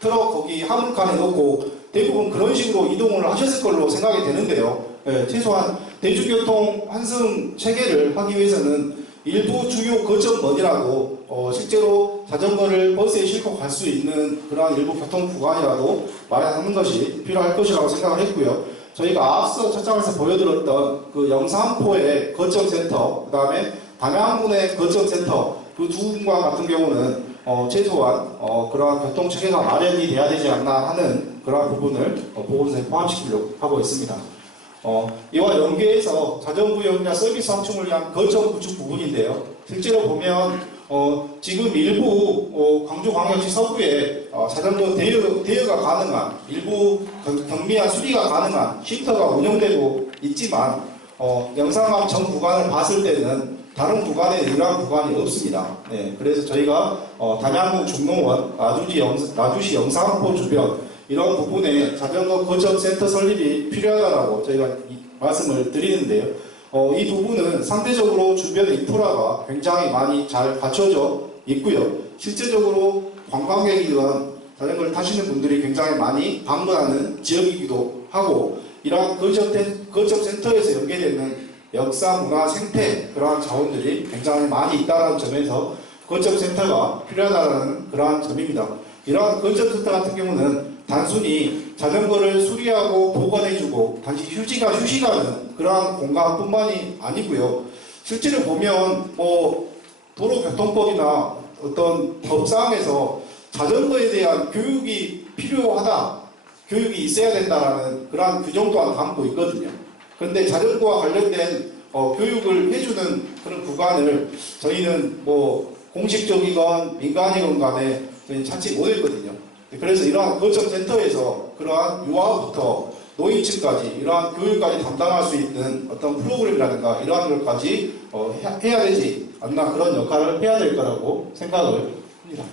트럭 거기 화물칸에 놓고 대부분 그런 식으로 이동을 하셨을 걸로 생각이 되는데요. 예, 최소한 대중교통 환승 체계를 하기 위해서는 일부 주요 거점원이라도 실제로 자전거를 버스에 싣고 갈 수 있는 그러한 일부 교통 구간이라도 마련하는 것이 필요할 것이라고 생각을 했고요. 저희가 앞서 첫 장에서 보여드렸던 그 영산포의 거점센터, 그 다음에 담양군의 거점센터 그 두 군과 같은 경우는 최소한 그러한 교통 체계가 마련이 돼야 되지 않나 하는 그러한 부분을 보건소에 포함시키려고 하고 있습니다. 이와 연계해서 자전구역이나 서비스 확충을 위한 거점 구축 부분인데요. 실제로 보면 지금 일부 광주광역시 서구에 자전거 대여가 가능한 일부 경미한 수리가 가능한 쉼터가 운영되고 있지만 영산강 전 구간을 봤을 때는 다른 구간에 이러한 구간이 없습니다. 네, 그래서 저희가 담양군 중농원, 나주시 영산포 주변 이런 부분에 자전거 거점 센터 설립이 필요하다고 저희가 말씀을 드리는데요. 이 부분은 상대적으로 주변의 인프라가 굉장히 많이 잘 갖춰져 있고요. 실제적으로 관광객이든 자전거를 타시는 분들이 굉장히 많이 방문하는 지역이기도 하고, 이러한 거점 센터에서 연계되는 역사, 문화, 생태 그러한 자원들이 굉장히 많이 있다는 점에서 거점 센터가 필요하다는 그러한 점입니다. 이러한 거점 센터 같은 경우는 단순히 자전거를 수리하고 보관해주고 단지 휴식하는 그러한 공간뿐만이 아니고요. 실제로 보면 도로교통법이나 어떤 법상에서 자전거에 대한 교육이 필요하다, 교육이 있어야 된다라는 그러한 규정 또한 담고 있거든요. 그런데 자전거와 관련된 교육을 해주는 그런 구간을 저희는 공식적이건 민간이건 간에 저희는 찾지 못했거든요. 그래서 이러한 거점센터에서 그러한 유아부터 노인층까지 이러한 교육까지 담당할 수 있는 어떤 프로그램이라든가 이러한 것까지 해야 되지 않나, 그런 역할을 해야 될 거라고 생각을 합니다.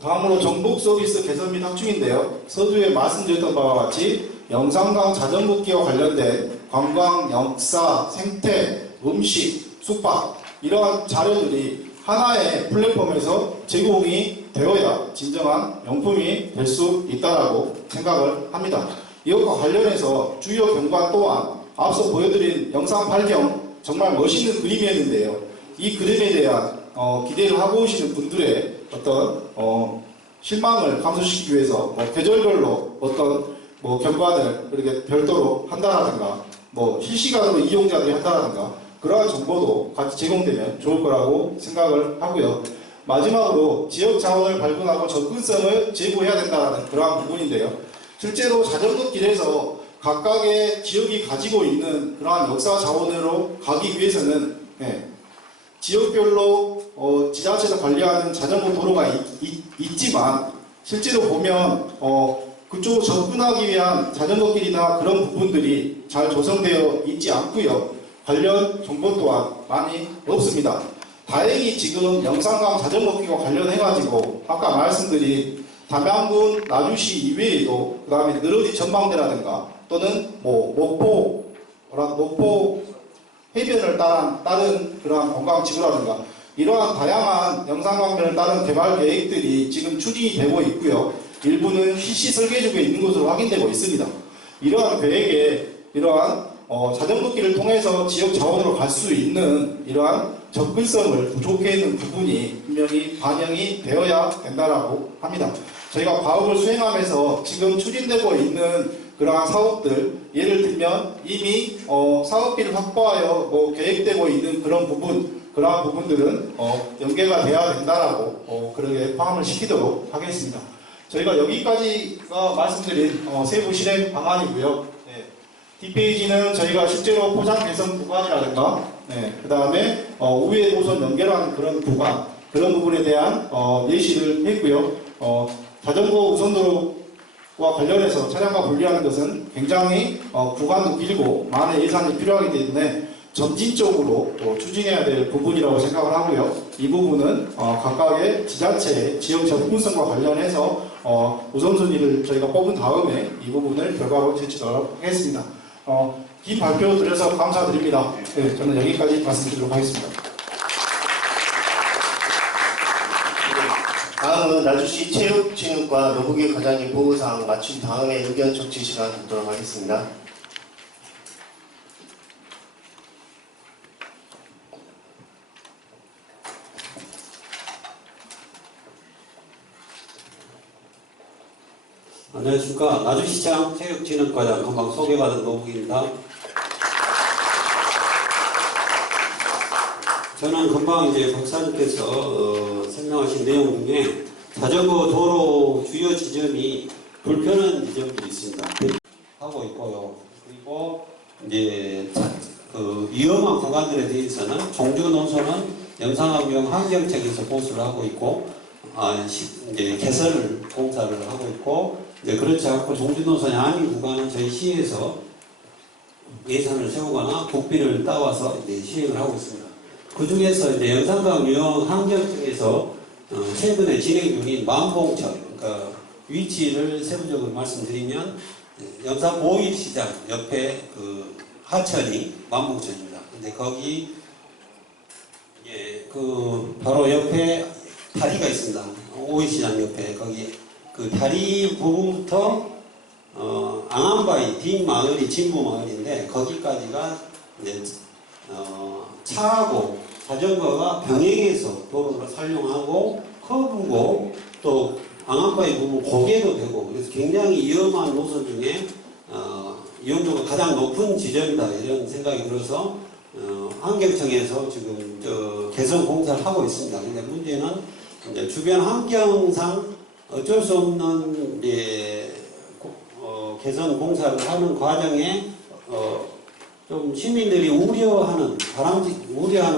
다음으로 전북 서비스 개선 및 확충인데요. 서두에 말씀드렸던 바와 같이 영산강 자전거길과 관련된 관광, 역사, 생태, 음식, 숙박 이러한 자료들이 하나의 플랫폼에서 제공이 되어야 진정한 명품이 될 수 있다고 생각을 합니다. 이것과 관련해서 주요 경관 또한 앞서 보여드린 영상 발경 정말 멋있는 그림이었는데요. 이 그림에 대한 기대를 하고 오시는 분들의 어떤 실망을 감소시키기 위해서 계절별로 어떤 경관을 이렇게 별도로 한다라든가 실시간으로 이용자들이 한다라든가 그러한 정보도 같이 제공되면 좋을 거라고 생각을 하고요. 마지막으로 지역 자원을 발굴하고 접근성을 제고해야 된다는 그러한 부분인데요. 실제로 자전거 길에서 각각의 지역이 가지고 있는 그러한 역사 자원으로 가기 위해서는 지역별로 지자체에서 관리하는 자전거 도로가 있지만 실제로 보면 그쪽으로 접근하기 위한 자전거길이나 그런 부분들이 잘 조성되어 있지 않고요. 관련 정보 또한 많이 없습니다. 다행히 지금 영산강 자전거길과 관련해가지고 아까 말씀드린 담양군 나주시 이외에도 그 다음에 느러지 전망대라든가 또는 목포 해변을 따른 그러한 관광지구라든가 이러한 다양한 영산강변을 따른 개발 계획들이 지금 추진이 되고 있고요. 일부는 실시 설계 중에 있는 것으로 확인되고 있습니다. 이러한 계획에 이러한 자전거길을 통해서 지역 자원으로 갈 수 있는 이러한 접근성을 부족해 있는 부분이 분명히 반영이 되어야 된다라고 합니다. 저희가 과업을 수행하면서 지금 추진되고 있는 그러한 사업들, 예를 들면 이미 사업비를 확보하여 계획되고 있는 그런 그러한 부분들은 연계가 돼야 된다라고 그렇게 포함을 시키도록 하겠습니다. 저희가 여기까지가 말씀드린 세부 실행 방안이고요. 뒷페이지는 저희가 실제로 포장 개선 구간이라든가 그 다음에 우회 노선 연결하는 그런 구간, 그런 부분에 대한 예시를 했고요. 자전거 우선도로와 관련해서 차량과 분리하는 것은 굉장히 구간도 길고 많은 예산이 필요하기 때문에 점진적으로 추진해야 될 부분이라고 생각을 하고요. 이 부분은 각각의 지자체의 지역 접근성과 관련해서 우선순위를 저희가 뽑은 다음에 이 부분을 결과로 제출하도록 하겠습니다. 긴 발표 드려서 감사드립니다. 네, 저는 여기까지 말씀드리도록 하겠습니다. 다음은 나주시 체육진흥과 노부기 과장님 보고사항 마친 다음에 의견 청취 시간 갖도록 하겠습니다. 안녕하십니까. 나주시장 체육진흥과장 금방 소개받은 노부기입니다. 저는 금방 이제 박사님께서 설명하신 내용 중에 자전거 도로 주요 지점이 불편한 지점들이 있습니다. 하고 있고요. 그리고 이제 그 위험한 구간들에 대해서는 종주 노선은 영상환경 환경청에서 보수를 하고 있고 이제 개설 공사를 하고 있고 이제 그렇지 않고 종주 노선이 아닌 구간은 저희 시에서 예산을 세우거나 국비를 따와서 이제 시행을 하고 있습니다. 그 중에서 이제 영산강 유형 환경청에서 최근에 진행 중인 만봉천, 그러니까 위치를 세부적으로 말씀드리면 영산 모일시장 옆에 그 하천이 만봉천입니다. 근데 거기 그 바로 옆에 다리가 있습니다. 오일시장 옆에 거기 그 다리 부분부터 앙안바위 뒷마을이 진부마을인데 거기까지가 이제 차하고 자전거가 병행해서 도로를 사용하고 커브고 또 앙안바위 부분 고개도 되고 그래서 굉장히 위험한 노선 중에 위험도가 가장 높은 지점이다 이런 생각이 들어서 환경청에서 지금 개선 공사를 하고 있습니다. 근데 문제는 이제 주변 환경상 어쩔 수 없는 개선 공사를 하는 과정에 좀 시민들이 우려하는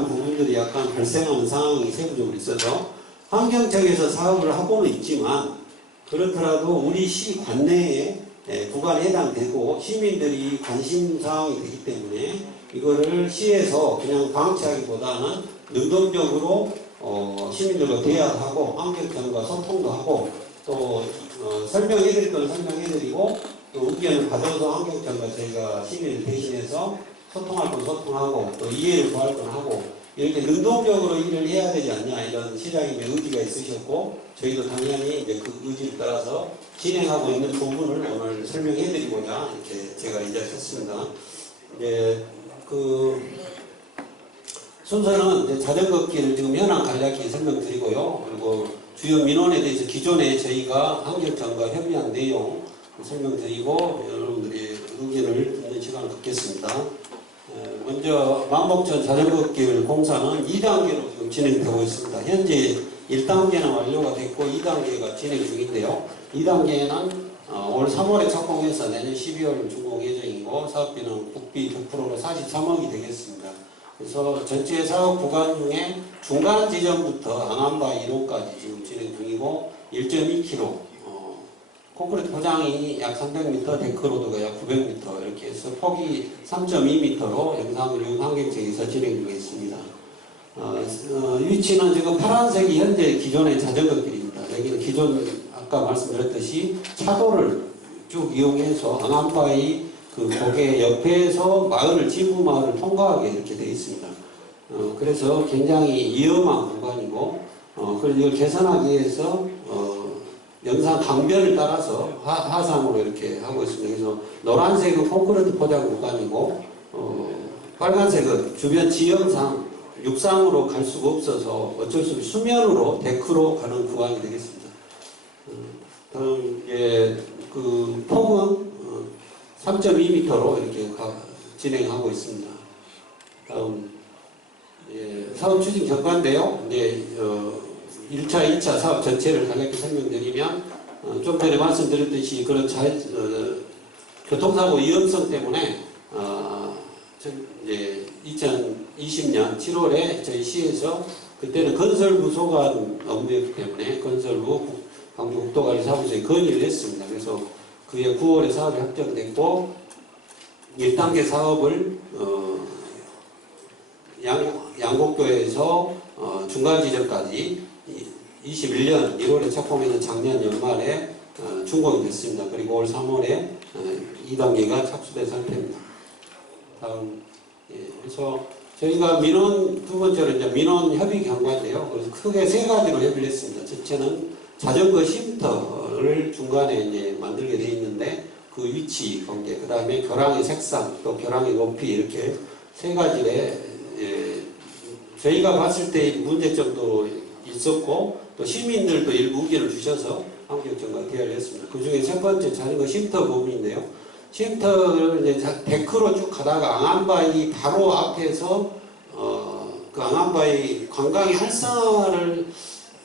부분들이 약간 발생하는 상황이 세부적으로 있어서 환경청에서 사업을 하고는 있지만 그렇더라도 우리 시 관내에 구간에 해당되고 시민들이 관심 사항이 되기 때문에 이거를 시에서 그냥 방치하기보다는 능동적으로 시민들과 대화하고 환경청과 소통도 하고 또 설명해드릴 건 설명해드리고 또 의견을 받아서 환경청과 저희가 시민을 대신해서 소통할 건 소통하고 또 이해를 구할 건 하고 이렇게 능동적으로 일을 해야 되지 않냐 이런 시장님의 의지가 있으셨고 저희도 당연히 이제 그 의지를 따라서 진행하고 있는 부분을 오늘 설명해드리고자 이렇게 제가 이제 했습니다. 그 순서는 이제 자전거길 지금 현황 간략히 설명드리고요. 그리고 주요 민원에 대해서 기존에 저희가 환경청과 협의한 내용 설명드리고 여러분들의 의견을 듣는 시간을 갖겠습니다. 먼저 만봉천 자전거길 공사는 2단계로 지금 진행되고 있습니다. 현재 1단계는 완료가 됐고 2단계가 진행 중인데요. 2단계는 올 3월에 착공해서 내년 12월 준공 예정이고 사업비는 국비 100%로 43억이 되겠습니다. 그래서 전체 사업 구간 중에 중간 지점부터 앙안바 1호까지 지금 진행 중이고 1.2km 콘크리트 포장이 약 300m, 데크로드가 약 900m 이렇게 해서 폭이 3.2m로 영상을 환경청에서 진행 중에 있습니다. 위치는 지금 파란색이 현재 기존의 자전거길입니다. 여기는 기존 아까 말씀드렸듯이 차도를 쭉 이용해서 앙안바위 그 고개 옆에서 마을을 진부 마을을 통과하게 이렇게 되어 있습니다. 그래서 굉장히 위험한 구간이고 그래서 이걸 개선하기 위해서 영산 강변을 따라서 하상으로 이렇게 하고 있습니다. 그래서 노란색은 콘크리트 포장 구간이고 빨간색은 주변 지형상 육상으로 갈 수가 없어서 어쩔 수 없이 수면으로 데크로 가는 구간이 되겠습니다. 다음 그 폭은 3.2m로 이렇게 진행하고 있습니다. 다음 사업 추진 경과인데요. 1차, 2차 사업 전체를 간략히 설명드리면 좀 전에 말씀드렸듯이 그런 교통사고 위험성 때문에 이제 2020년 7월에 저희 시에서 그때는 건설부 소관 업무였기 때문에 건설부 강북국도관리사무소에 건의를 했습니다. 그래서 그해 9월에 사업이 확정됐고 1단계 사업을 양곡교에서 중간 지점까지 21년 1월에 착공해서 작년 연말에 준공이 됐습니다. 그리고 올 3월에 2단계가 착수된 상태입니다. 다음 그래서 저희가 민원 두 번째로 이제 민원 협의 경과인데요. 그래서 크게 세 가지로 협의를 했습니다. 첫째는 자전거 쉼터를 중간에 이제 만들게 돼 있는데 그 위치 관계, 그 다음에 교량의 색상, 또 교량의 높이 이렇게 세 가지에 저희가 봤을 때 문제점도 있었고 또 시민들도 일부 의견을 주셔서 환경청과 대화를 했습니다. 그 중에 첫 번째 자전거 쉼터 부분인데요. 쉼터를 이제 데크로 쭉 가다가 앙안바위 바로 앞에서 그 앙안바위 관광의 활성화를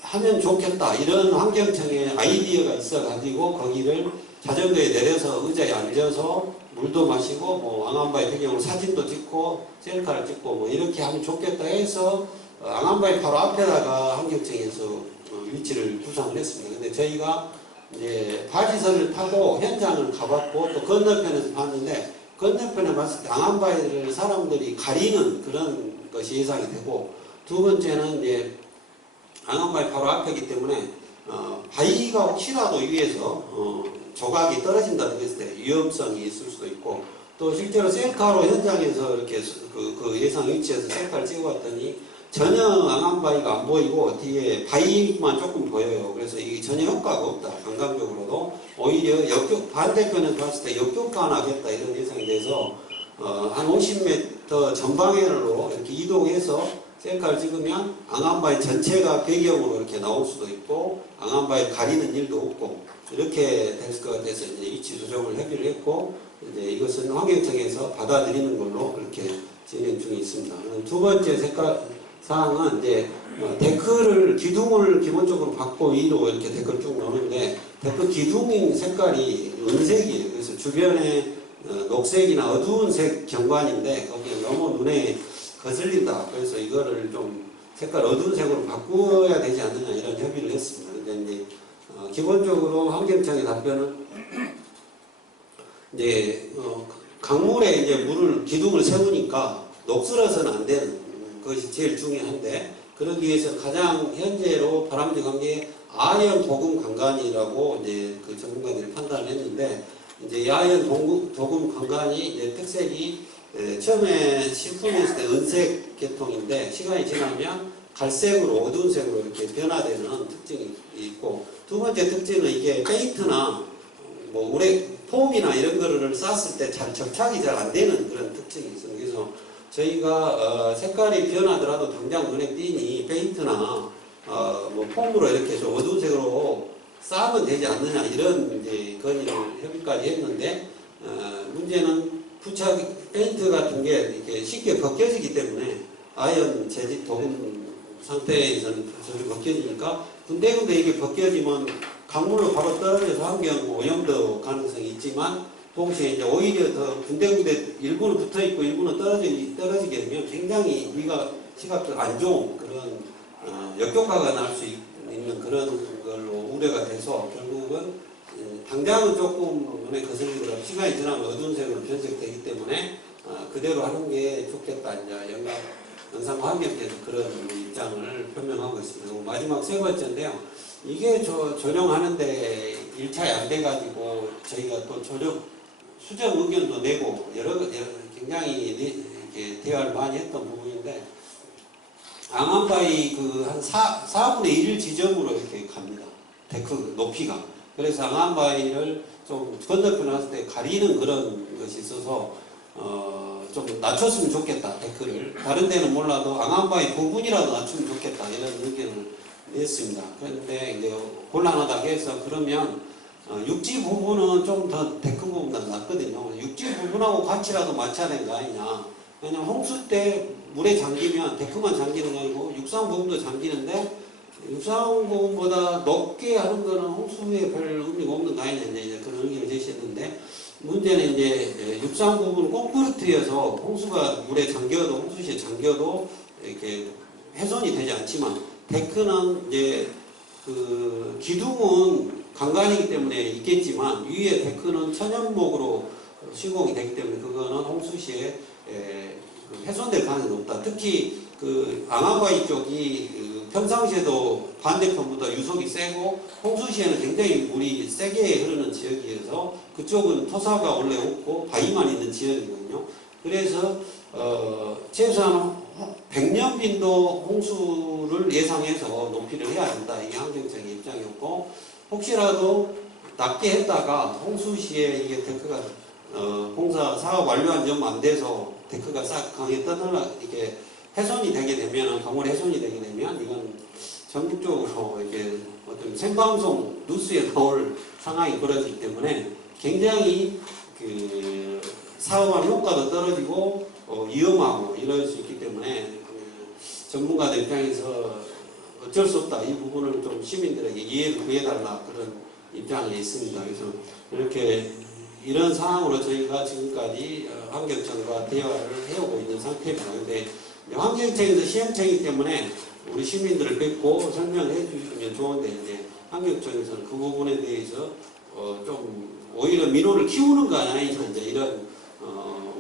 하면 좋겠다 이런 환경청의 아이디어가 있어가지고 거기를 자전거에 내려서 의자에 앉아서 물도 마시고 뭐 앙안바위 배경으로 사진도 찍고 셀카를 찍고 뭐 이렇게 하면 좋겠다 해서 앙안바위 바로 앞에다가 환경청에서 위치를 구상을 했습니다. 근데 저희가 이제 바지선을 타고 현장을 가봤고 또 건너편에서 봤는데 건너편에 봤을 때 앙안바위를 사람들이 가리는 그런 것이 예상이 되고 두 번째는 이제 앙안바위 바로 앞이기 때문에 바위가 혹시라도 위에서 조각이 떨어진다든가 했을 때 위험성이 있을 수도 있고 또 실제로 셀카로 현장에서 이렇게 그 예상 위치에서 셀카를 찍어봤더니 전혀 앙안바위가 안 보이고 뒤에 바위만 조금 보여요. 그래서 이게 전혀 효과가 없다. 관광적으로도 오히려 반대편에서 봤을 때 역효과가 나겠다 이런 예상이 돼서 한 50m 전방으로 이렇게 이동해서 셀카를 찍으면 앙안바위 전체가 배경으로 이렇게 나올 수도 있고 앙안바위 가리는 일도 없고 이렇게 될 것 같아서 이제 위치 조정을 협의를 했고 이제 이것은 환경청에서 받아들이는 걸로 그렇게 진행 중에 있습니다. 두 번째 사항은 이제 데크를 기둥을 기본적으로 받고 위로 이렇게 데크를 쭉 놓는데 데크 기둥 색깔이 은색이에요. 그래서 주변에 녹색이나 어두운 색 경관인데 거기에 너무 눈에 거슬린다. 그래서 이거를 좀 색깔 어두운 색으로 바꿔야 되지 않느냐 이런 협의를 했습니다. 근데 이제 기본적으로 환경청의 답변은 이제 강물에 이제 기둥을 세우니까 녹슬어서는 안 되는 것이 제일 중요한데 그러기 위해서 가장 현재로 바람직한 게 아연 도금 강간이라고 이제 그 전문가들이 판단을 했는데 이제 아연 도금 강간이 이제 특색이 처음에 신품했을 때 은색 계통인데 시간이 지나면 갈색으로 어두운 색으로 이렇게 변화되는 특징이 있고 두 번째 특징은 이게 페인트나 뭐 폼이나 이런 거를 쌌을 때 잘 접착이 잘 안 되는 그런 특징이 있습니다. 그래서 저희가 색깔이 변하더라도 당장 눈에 띄니 페인트나 뭐 폼으로 이렇게 좀 어두운 색으로 싸면 되지 않느냐 이런 이제 건의를 협의까지 했는데 문제는 부착 페인트 같은 게 이렇게 쉽게 벗겨지기 때문에 아연 재질 도금 상태에서는 저리 벗겨지니까 군데군데 이게 벗겨지면 강물로 바로 떨어져서 환경 오염도 가능성이 있지만 동시에 이제 오히려 더 군데군데 일부는 붙어 있고 일부는 떨어지게 되면 굉장히 우리가 시각적으로 안 좋은 그런 역효과가 날 수 있는 그런 걸로 우려가 돼서 결국은 당장은 조금 눈에 거슬리더라도 시간이 지나면 어두운 색으로 변색되기 때문에 그대로 하는 게 좋겠다. 이제 영상환경에서 그런 입장을 표명하고 있습니다. 마지막 세 번째인데요. 이게 조정하는데 1차에 안 돼가지고 저희가 또 수정 의견도 내고 굉장히 이렇게 대화를 많이 했던 부분인데 앙안바위 한 4분의 1 지점으로 이렇게 갑니다. 데크 높이가. 그래서 앙안바위를 좀 건너편에 왔을 때 가리는 그런 것이 있어서 좀 낮췄으면 좋겠다. 데크를. 다른 데는 몰라도 앙안바위 부분이라도 낮추면 좋겠다. 이런 의견을 냈습니다. 그런데 이제 곤란하다고 해서 그러면 육지 부분은 좀 더 데크 부분보다 낫거든요. 육지 부분하고 같이라도 맞춰야 되는 거 아니냐. 왜냐면 홍수 때 물에 잠기면 데크만 잠기는 거 아니고 육상 부분도 잠기는데 육상 부분보다 높게 하는 거는 홍수에 별 의미가 없는 거 아니냐 이제 그런 의견을 제시했는데 문제는 이제 육상 부분은 콘크리트여서 홍수가 물에 잠겨도 홍수시에 잠겨도 이렇게 훼손이 되지 않지만 데크는 이제 그 기둥은 강간이기 때문에 있겠지만 위에 데크는 천연목으로 시공이 되기 때문에 그거는 홍수시에 훼손될 가능성이 높다. 특히 그 앙안바위 쪽이 평상시에도 반대편보다 유속이 세고 홍수시에는 굉장히 물이 세게 흐르는 지역이어서 그쪽은 토사가 원래 없고 바위만 있는 지역이거든요. 그래서 최소한 백년빈도 홍수를 예상해서 높이를 해야 된다. 이게 환경청의 입장이었고, 혹시라도 낮게 했다가 홍수 시에 이게 데크가 공사 사업 완료한 지 얼마 안 돼서 데크가 싹 강에 떠날라 이게 훼손이 되게 되면, 건물 훼손이 되게 되면 이건 전국적으로 이렇게 어떤 생방송 뉴스에 나올 상황이 벌어지기 때문에 굉장히 그 사업한 효과도 떨어지고 위험하고 이럴 수 있기 때문에 전문가들 입장에서 어쩔 수 없다. 이 부분을 좀 시민들에게 이해를 구해달라 그런 입장에 있습니다. 그래서 이렇게 이런 상황으로 저희가 지금까지 환경청과 대화를 해오고 있는 상태입니다. 그런데 환경청에서 시행청이기 때문에 우리 시민들을 뵙고 설명을 해주시면 좋은데 이제 환경청에서는 그 부분에 대해서 좀 오히려 민원을 키우는 거 아니냐 이제 이런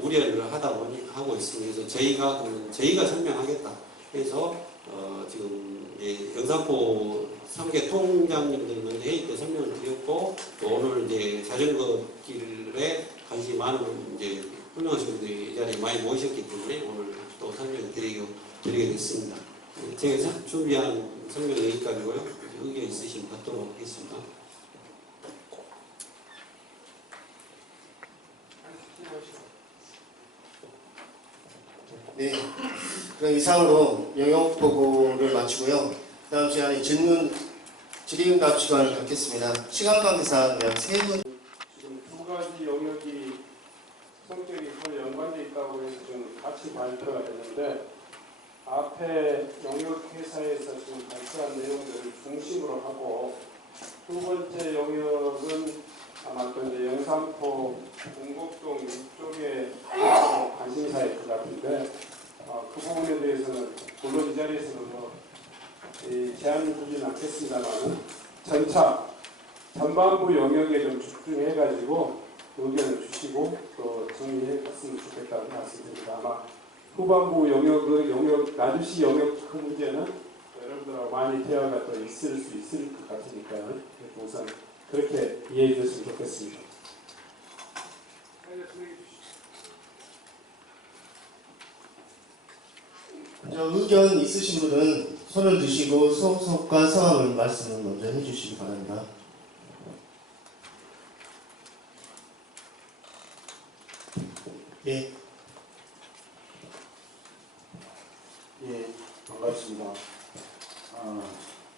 우려를 하고 있습니다. 그래서 저희가 설명하겠다. 그래서 지금 영산포 3개 통장님들 먼저 회의 때 설명을 드렸고, 또 오늘 이제 자전거 길에 관심이 많은 이제 훌륭하신 분들이 이 자리에 많이 모이셨기 때문에 오늘 또 설명을 드리게 됐습니다. 제가 준비한 설명은 여기까지고요. 의견 있으시면 받도록 하겠습니다. 네, 그럼 이상으로 영역 보고를 마치고요. 다음 시간에 질의응답 시간을 갖겠습니다. 시간 관계상 약 3분. 지금 두 가지 영역이 성격이 거의 연관되어 있다고 해서 좀 같이 발표가 됐는데, 앞에 영역 회사에서 지금 발표한 내용들을 중심으로 하고, 두 번째 영역은 아마 또 이제 영산포 동곡동 이쪽에 관심사일 것 같은데, 그 부분에 대해서는 물론 이 자리에서는 제안을 주지는 않겠습니다만 전차 전반부 영역에 좀 집중해가지고 의견을 주시고 또 정리해봤으면 좋겠다는 말씀드립니다. 아마 후반부 영역 나주시 영역 그 문제는 여러분들하고 많이 대화가 또 있을 수 있을 것 같으니까 우선 그렇게 이해해 주셨으면 좋겠습니다. 의견 있으신 분은 손을 드시고 소속과 성함을 말씀을 먼저 해주시기 바랍니다. 예. 예, 반갑습니다.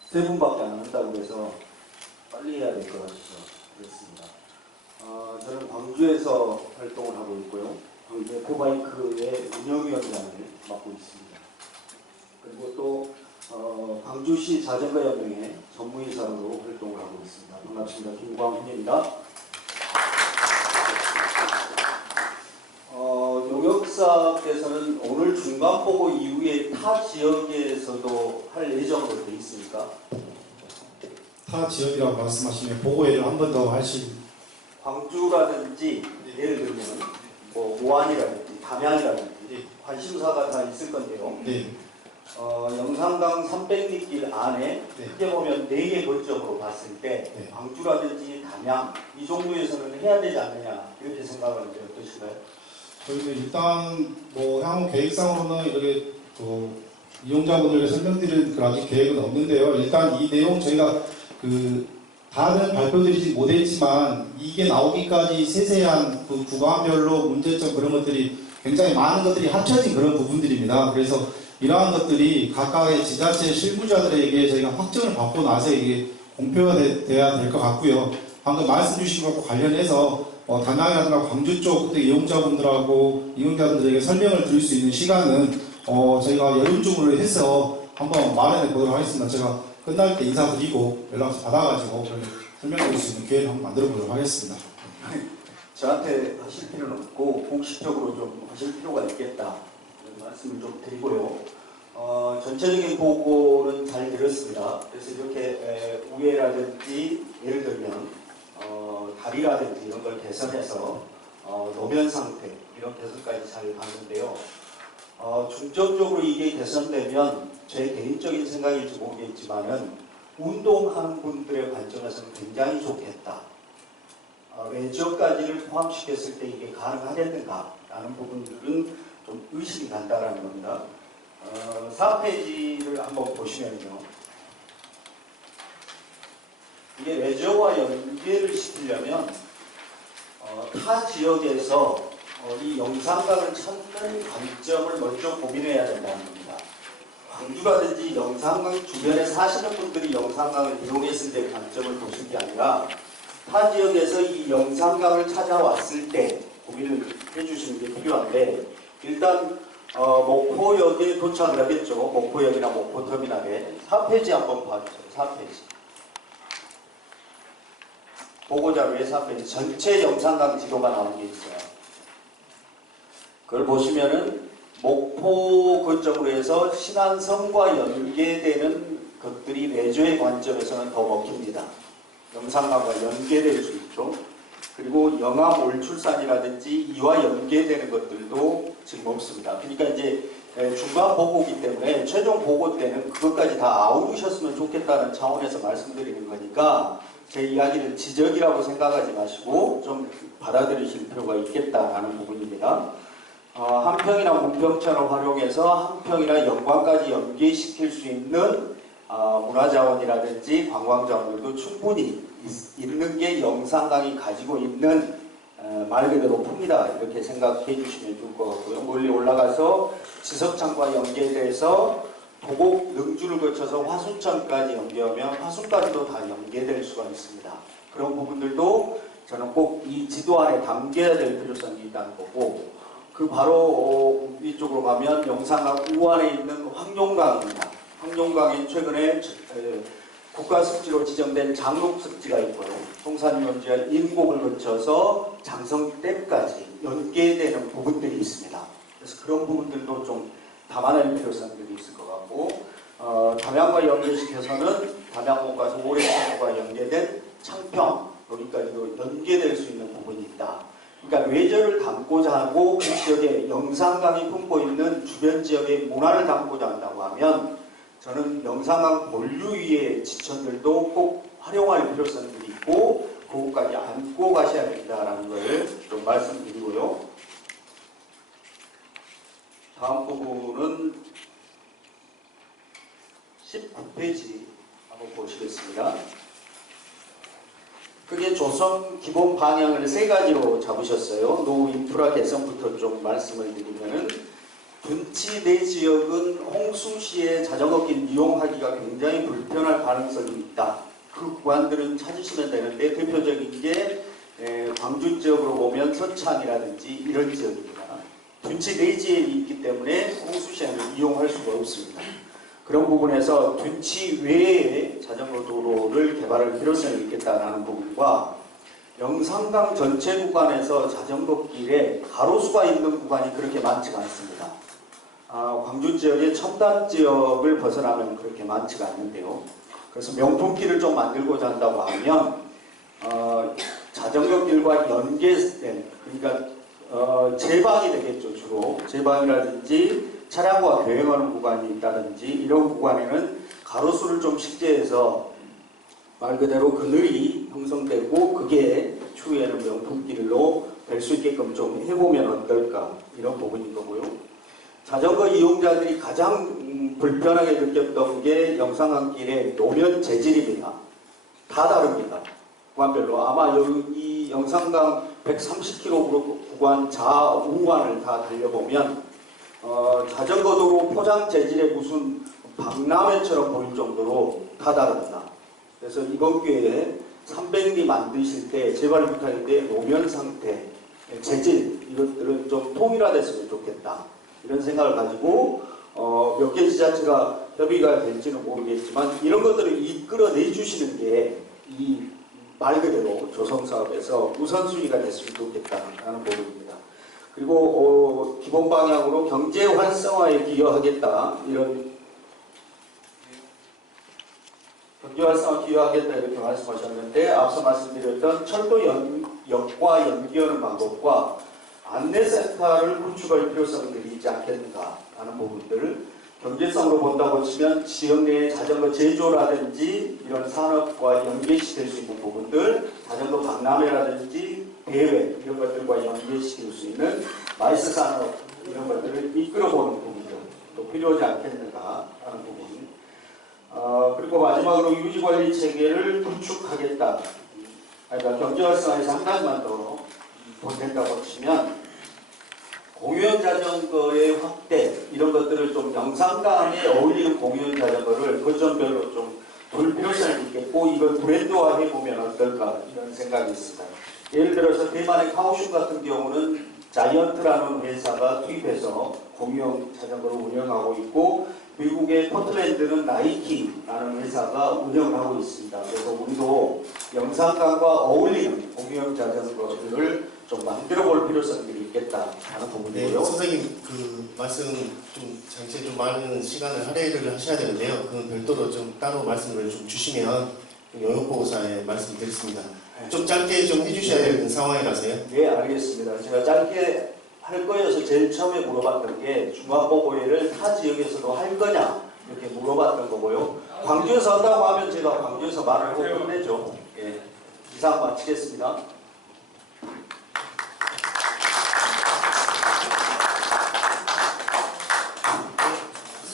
세 분밖에 안 한다고 해서 빨리 해야 될 것 같아서 그렇습니다. 저는 광주에서 활동을 하고 있고요. 광주 에코바이크의 운영위원장을 맡고 있습니다. 그리고 또 광주시 자전거연맹의 전무이사로 활동을 하고 있습니다. 반갑습니다. 김광훈입니다. 용역사께서는 오늘 중간보고 이후에 타 지역에서도 할 예정으로 되어 있습니까? 타 지역이라고 말씀하시면 보고회를 한 번 더 하실. 광주라든지 예를 들면 뭐 모안이라든지 담양이라든지 관심사가 다 있을 건데요. 네. 영산강 300리길 안에 크게 보면 4개 거점으로 봤을 때 광주라든지 담양 이 종류에서는 해야 되지 않느냐 이렇게 생각하는데 어떠신가요? 저희는 일단 뭐 향후 계획상으로는 이렇게 이용자분들에게 설명드릴 그런 아직 계획은 없는데요. 일단 이 내용 저희가 다른 발표드리지 못했지만 이게 나오기까지 세세한 그 구간별로 문제점 그런 것들이 굉장히 많은 것들이 합쳐진 그런 부분들입니다. 그래서 이러한 것들이 각각의 지자체 실무자들에게 저희가 확정을 받고 나서 이게 공표가 돼야 될 것 같고요. 방금 말씀 주신 것과 관련해서 담양이라든가 광주 쪽 그때 이용자분들에게 설명을 드릴 수 있는 시간은 저희가 여름 중으로 해서 한번 마련해 보도록 하겠습니다. 제가 끝날 때 인사드리고 연락 받아가지고 설명드릴 수 있는 기회를 한번 만들어 보도록 하겠습니다. 저한테 하실 필요는 없고 공식적으로 좀 하실 필요가 있겠다 이런 말씀을 좀 드리고요. 전체적인 보고는 잘 들었습니다. 그래서 이렇게 우회라든지 예를 들면 다리라든지 이런 걸 개선해서 노면 상태 이런 개선까지 잘 봤는데요. 중점적으로 이게 개선되면 제 개인적인 생각일지 모르겠지만은 운동하는 분들의 관점에서는 굉장히 좋겠다. 외지역까지를 포함시켰을 때 이게 가능하겠는가 라는 부분들은 좀 의심이 간다라는 겁니다. 4페이지를 한번 보시면요. 이게 레저와 연계를 시키려면 타 지역에서 이 영산강을 찾는 관점을 먼저 고민해야 된다는 겁니다. 광주라든지 영산강 주변에 사시는 분들이 영산강을 이용했을 때 관점을 보실 게 아니라 타 지역에서 이 영산강을 찾아왔을 때 고민을 해주시는 게 필요한데, 일단 목포역에 도착을 하겠죠. 목포역이나 목포터미널에 4페이지 한번 봐주세요. 4페이지. 보고자료에 4페이지 전체 영산강 지도가 나온 게 있어요. 그걸 보시면은 목포 거점으로 해서 신안성과 연계되는 것들이 레저의 관점에서는 더 먹힙니다. 영산강과 연계될 수 있죠. 그리고 영암 올출산이라든지 이와 연계되는 것들도 지금 없습니다. 그러니까 이제 중간 보고기 때문에 최종 보고 때는 그것까지 다 아우르셨으면 좋겠다는 차원에서 말씀드리는 거니까 제 이야기는 지적이라고 생각하지 마시고 좀 받아들이실 필요가 있겠다라는 부분입니다. 한평이나 문평천을 활용해서 한평이나 영광까지 연계시킬 수 있는 문화자원이라든지 관광자원들도 충분히 있는 게 영산강이 가지고 있는 말 그대로 풉니다. 이렇게 생각해 주시면 좋을 것 같고요. 멀리 올라가서 지석창과 연계돼서 도곡 능주를 거쳐서 화순천까지 연계하면 화순까지도 다 연계될 수가 있습니다. 그런 부분들도 저는 꼭 이 지도 안에 담겨야 될 필요성이 있다는 거고, 그 바로 위쪽으로 가면 영산강 우안에 있는 황룡강입니다. 황룡강에 최근에 국가습지로 지정된 장록습지가 있고요. 송산유원지와 인곡을 거쳐서 장성댐까지 연계되는 부분들이 있습니다. 그래서 그런 부분들도 좀 담아낼 필요성들이 있을 것 같고, 담양과 연계시켜서는 담양목과 오래천과 연계된 창평 여기까지도 연계될 수 있는 부분이 있다. 그러니까 외저를 담고자 하고 그 지역에 영산강이 품고 있는 주변 지역의 문화를 담고자 한다고 하면 저는 영산강 본류 위의 지천들도 꼭 활용할 필요성들이 있고 그것까지 안고 가셔야 된다라는 것을 좀 말씀드리고요. 다음 부분은 19페이지 한번 보시겠습니다. 그게 조성 기본 방향을 세 가지로 잡으셨어요. 노후 인프라 개선부터 좀 말씀을 드리면은 둔치 내 지역은 홍수 시에 자전거길 이용하기가 굉장히 불편할 가능성이 있다. 그 구간들은 찾으시면 되는데 대표적인 게 광주 지역으로 보면 서창이라든지 이런 지역입니다. 둔치 내지에 있기 때문에 홍수 시에는 이용할 수가 없습니다. 그런 부분에서 둔치 외에 자전거 도로를 개발할 필요성이 있겠다는 부분과 영산강 전체 구간에서 자전거 길에 가로수가 있는 구간이 그렇게 많지가 않습니다. 광주 지역의 첨단 지역을 벗어나면 그렇게 많지가 않는데요. 그래서 명품길을 좀 만들고자 한다고 하면 자전거 길과 연계된, 그러니까 제방이 되겠죠. 주로 제방이라든지 차량과 교행하는 구간이 있다든지 이런 구간에는 가로수를 좀 식재해서 말 그대로 그늘이 형성되고 그게 추후에는 명품길로 될 수 있게끔 좀 해보면 어떨까, 이런 부분인 거고요. 자전거 이용자들이 가장 불편하게 느꼈던 게 영산강길의 노면 재질입니다. 다 다릅니다. 구간별로. 아마 이 영산강 130km 구간 좌우간을 다 달려보면 자전거 도로 포장 재질의 무슨 박람회처럼 보일 정도로 다 다릅니다. 그래서 이번 기회에 300리 만드실 때 제발 부탁인데 노면 상태, 재질 이것들은 좀 통일화됐으면 좋겠다. 이런 생각을 가지고 몇 개 지자체가 협의가 될지는 모르겠지만 이런 것들을 이끌어내 주시는 게 이 말 그대로 조성사업에서 우선순위가 됐으면 좋겠다는 부분입니다. 그리고 기본 방향으로 경제 활성화에 기여하겠다, 이런 경제 활성화 기여하겠다 이렇게 말씀하셨는데, 앞서 말씀드렸던 철도 역과 연계하는 방법과 안내센터를 구축할 필요성들이 있지 않겠는가 하는 부분들을 경제성으로 본다고 치면 지역 내의 자전거 제조라든지 이런 산업과 연계시킬 수 있는 부분들, 자전거 박람회라든지 대회 이런 것들과 연계시킬 수 있는 마이스 산업 이런 것들을 이끌어보는 부분들 또 필요하지 않겠는가 자전거 유지관리 체계를 구축하겠다. 그러니까 경제 활성화에서 한 가지만 더 보탠다고 치면 공유형 자전거의 확대 이런 것들을 좀 영상감에 어울리는 공유형 자전거를 거점별로 좀 돌 필요성이 있겠고 이걸 브랜드화해 보면 어떨까 이런 생각이 있습니다. 예를 들어서 대만의 카오슝 같은 경우는 자이언트라는 회사가 투입해서 공유형 자전거를 운영하고 있고 미국의 포틀랜드는 나이키라는 회사가 운영을 하고 있습니다. 그래서 우리도 영상감과 어울리는 공유형 자전거를 좀 만들어 볼 필요성이 있겠다 하는 네, 부분이고요. 선생님 그 말씀 좀 장치에 좀 많은 시간을 할애를 하셔야 되는데요. 그건 별도로 좀 따로 말씀을 좀 주시면 영역보고사에 말씀드리겠습니다. 좀 짧게 좀 해주셔야 되는 상황이라서요. 네, 알겠습니다. 제가 짧게 할 거여서 제일 처음에 물어봤던 게 중앙보고회를 타 지역에서도 할 거냐 이렇게 물어봤던 거고요. 광주에서 한다고 하면 제가 광주에서 말을 하고 끝내죠. 예, 이상 마치겠습니다.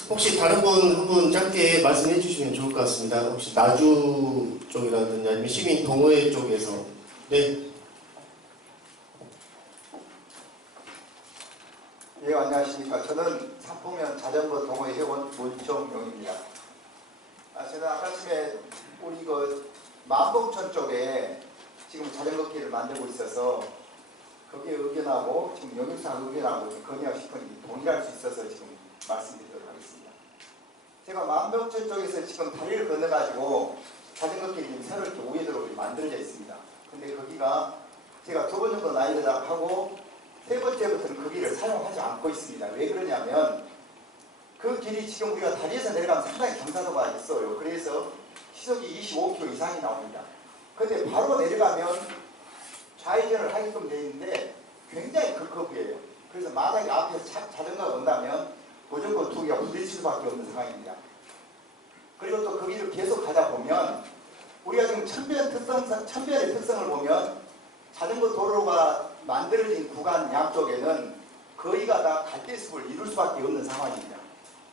혹시 다른 분 한 분 짧게 말씀해 주시면 좋을 것 같습니다. 혹시 나주 쪽이라든지 아니면 시민 동호회 쪽에서 네. 예, 안녕하십니까. 저는 상포면 자전거 동호회 회원 문정용입니다. 저는 아까쯤에 우리 그 만봉천 쪽에 지금 자전거 길을 만들고 있어서 거기에 의견하고 지금 영역상 의견하고 건의하고 싶은 동의할 수 있어서 지금 말씀드리도록 하겠습니다. 제가 만봉천 쪽에서 지금 다리를 건너가지고 자전거 길이 새로 이렇게 우회도로 만들어져 있습니다. 근데 거기가 제가 2번 정도 나이를 하고 세 번째부터는 그 길을 사용하지 않고 있습니다. 왜 그러냐면 그 길이 지금 우리가 다리에서 내려가면 상당히 경사도가 있어요. 그래서 시속이 25km 이상이 나옵니다. 근데 바로 내려가면 좌회전을 하게끔 되어 있는데 굉장히 극커브예요. 그래서 만약에 앞에서 자전거가 온다면 무조건 2개가 부딪힐 수밖에 없는 상황입니다. 그리고 또 그 길을 계속 가다 보면 우리가 지금 천변의 특성을 보면 자전거 도로가 만들어진 구간 양쪽에는 거의가 다 갈대숲을 이룰 수밖에 없는 상황입니다.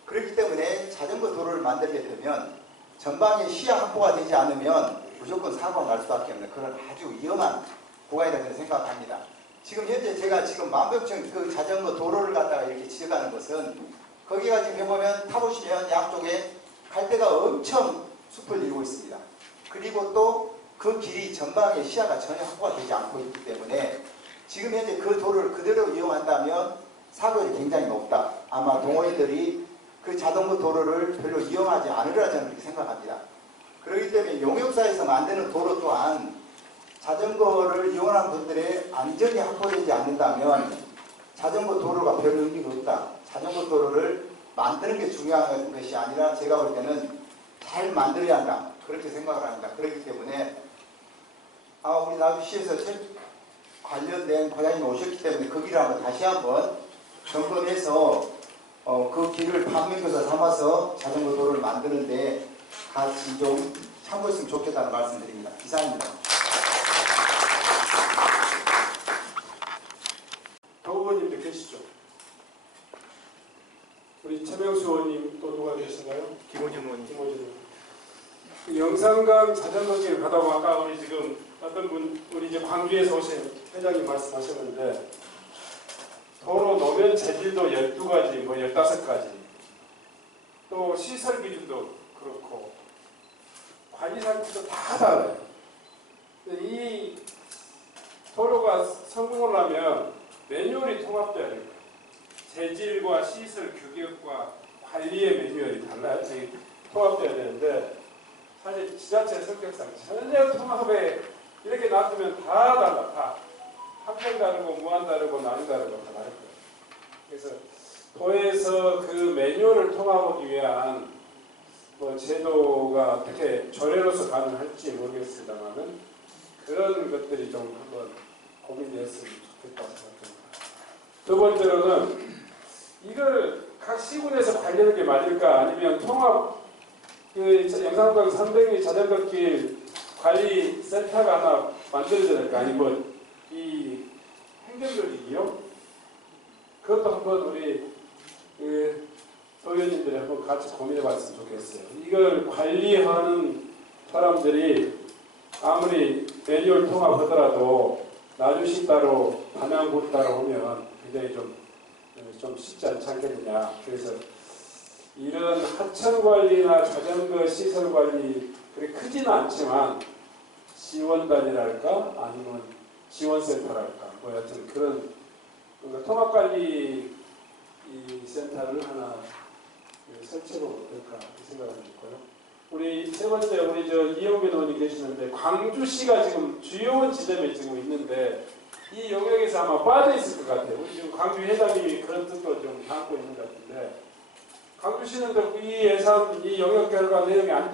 그렇기 때문에 자전거 도로를 만들게 되면 전방에 시야 확보가 되지 않으면 무조건 사고가 날 수밖에 없는 그런 아주 위험한 구간이라고 생각합니다. 지금 현재 제가 지금 만병청 그 자전거 도로를 갖다가 이렇게 지어가는 것은 거기가 지금 해보면 타보시면 양쪽에 갈대가 엄청 숲을 이루고 있습니다. 그리고 또 그 길이 전방에 시야가 전혀 확보가 되지 않고 있기 때문에 지금 현재 그 도로를 그대로 이용한다면 사고율이 굉장히 높다. 아마 동호인들이 그 자전거 도로를 별로 이용하지 않으리라 저는 그렇게 생각합니다. 그렇기 때문에 용역사에서 만드는 도로 또한 자전거를 이용하는 분들의 안전이 확보되지 않는다면 자전거 도로가 별 의미가 없다. 자전거 도로를 만드는 게 중요한 것이 아니라 제가 볼 때는 잘 만들어야 한다. 그렇게 생각을 합니다. 그렇기 때문에 우리 나주시에서 관련된 과장님이 오셨기 때문에 그 길을 한번 다시 한번 점검해서 그 길을 판명교사 삼아서 자전거 도로를 만드는데 같이 좀 참고했으면 좋겠다는 말씀드립니다. 이상입니다. 더 의원님도 계시죠? 우리 최명수 의원님 또 누가 계신가요? 김호준 의원님. 그 영산강 자전거길 가다가 아까 우리 지금 어떤 분 우리 이제 광주에서 오신 회장님 말씀하셨는데 도로 노면 재질도 12가지, 뭐 15가지 또 시설 기준도 그렇고 관리 상태도 다 달라요. 근데 이 도로가 성공을 하면 매뉴얼이 통합돼야 돼요. 재질과 시설 규격과 관리의 매뉴얼이 달라요. 저기 통합돼야 되는데 사실 지자체 성격상 전혀 통합에 이렇게 놔두면 다 달라. 다 한평 다르고 무한 다르고 나누 다르고 다 다를 거예요. 그래서 도에서 그 매뉴얼을 통합하기 위한 뭐 제도가 어떻게 조례로서 가능할지 모르겠습니다만은 그런 것들이 좀 한번 고민됐으면 좋겠다고 생각합니다. 두 번째로는 이걸 각 시군에서 관리하는 게 맞을까 아니면 통합 그 영산강 300리 자전거길 관리센터가 하나 만들어져야 될까 아니면 이 행정조직이요? 그것도 한번 우리 그 의원님들이 한번 같이 고민해 봤으면 좋겠어요. 이걸 관리하는 사람들이 아무리 매뉴얼 통합하더라도 나주시 따로 담양군 따로 오면 굉장히 좀 쉽지 않지 않겠느냐. 그래서 이런 하천 관리나 자전거 시설 관리 그렇게 크지는 않지만 지원단이랄까 아니면 지원센터랄까 뭐 여튼 그런 통합관리 이 센터를 하나 설치해보면 어떨까 생각하고 있고요. 우리 세 번째 우리 이영배 의원님 계시는데 광주시가 지금 주요 지점에 지금 있는데 이 영역에서 아마 빠져 있을 것 같아요. 우리 지금 광주 회장님이 그런 뜻도 좀 담고 있는 것 같은데 광주시는 이 예산 이 영역 결과 내용이 안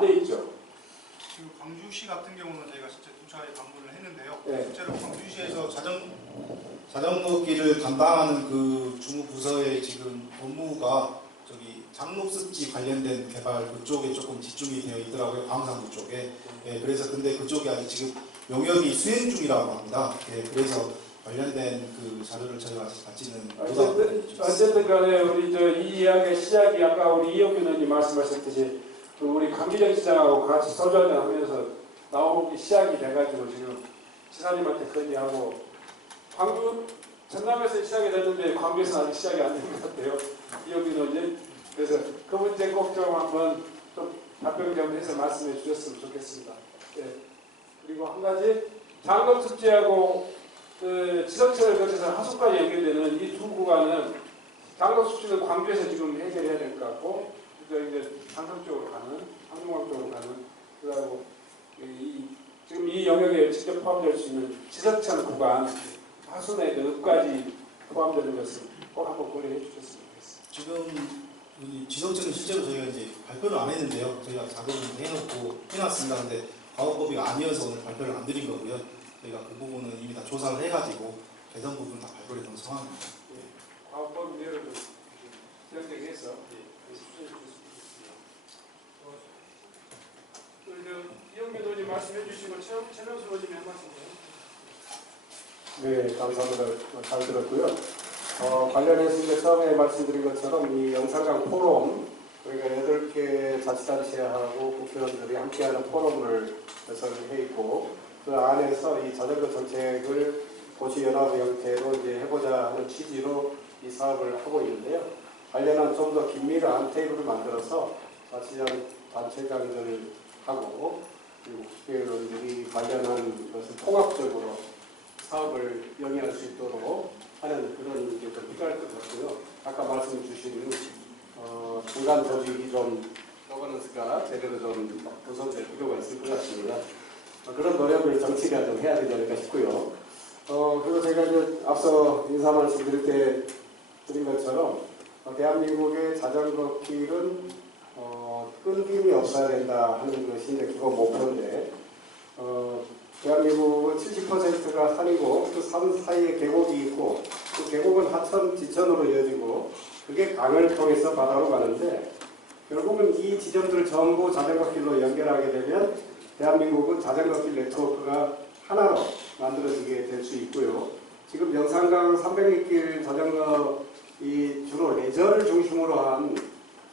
돼 있죠. 지금 광주시 같은 경우는 저희가 실제 두 차례 방문을 했는데요. 네. 실제로 광주시에서 자전거길을 담당하는 그 주무부서의 지금 업무가 저기 장록습지 관련된 개발 그쪽에 조금 집중이 되어 있더라고요. 광산구 쪽에. 예, 그래서 근데 그쪽이 아직 지금 용역이 수행 중이라고 합니다. 예, 그래서 관련된 그 자료를 저희가 아직 받지는 못하고 어쨌든 간에 우리 이 이야기의 시작이 아까 우리 이영균 의원님 말씀하셨듯이 그 우리 강기정 시장하고 같이 소주 한잔 하면서 나오기 시작이 돼가지고 지금 지사님한테 건의하고 광주 전남에서 시작이 됐는데 광주에서는 아직 시작이 안 된 것 같아요. 이영균 의원님. 그래서 그 문제 꼭 좀 한번 좀 답변 좀 해서 말씀해 주셨으면 좋겠습니다. 예. 그리고 한 가지 장갑습지하고 그 지성철을 거쳐서 하수까지 연결되는 이 두 구간은 장갑습지는 광주에서 지금 해결해야 될 것 같고 이제 상성 쪽으로 가는 항공항 쪽으로 가는 그리고 지금 이 영역에 직접 포함될 수 있는 지석천 구간 하수내 읍까지 포함되는 것을 꼭 한번 고려해 주셨으면 좋겠습니다. 지금 이 지성철은 실제로 저희가 이제 발표를 안 했는데요. 저희가 작업을 해놨습니다. 근데 과거법이 아니어서 오늘 발표를 안 드린 거고요. 저희가 그 부분은 이미 다 조사를 해가지고 개선 부분 다 발표를 해놓은 상황입니다. 과거법 내용을 정리해서 수준해 주셨습니다. 이영민 의원님 말씀해 주시고 최명수 의원님이 한 말씀 해주세요. 네, 감사합니다. 잘 들었고요. 관련해서 이제 처음에 말씀드린 것처럼 이 영산강 포럼, 우리가 8개 자치단체하고 국회의원들이 함께하는 포럼을 개설해 있고, 그 안에서 이 자전거 정책을 도시연합 형태로 이제 해보자 하는 취지로 이 사업을 하고 있는데요. 관련한 좀 더 긴밀한 테이블을 만들어서 자치단체장들하고 그리고 국회의원들이 관련한 것을 통합적으로 사업을 영위할 수 있도록 하는 그런 게 좀 필요할 것 같고요. 아까 말씀 주신 중간 조직이 좀 거버넌스가 제대로 좀 구성될 필요가 있을 것 같습니다. 그런 노력을 정치가 좀 해야 되지 않을까 싶고요. 그리고 제가 이제 앞서 인사 말씀 드릴 때 드린 것처럼 대한민국의 자전거 길은 끊김이 없어야 된다 하는 것이 이제 기본 목표인데 대한민국은 70%가 산이고 그 산 사이에 계곡이 있고 그 계곡은 하천, 지천으로 이어지고 그게 강을 통해서 바다로 가는데 결국은 이 지점들을 전부 자전거길로 연결하게 되면 대한민국은 자전거길 네트워크가 하나로 만들어지게 될 수 있고요. 지금 영산강 300리길 자전거 이 주로 레저를 중심으로 한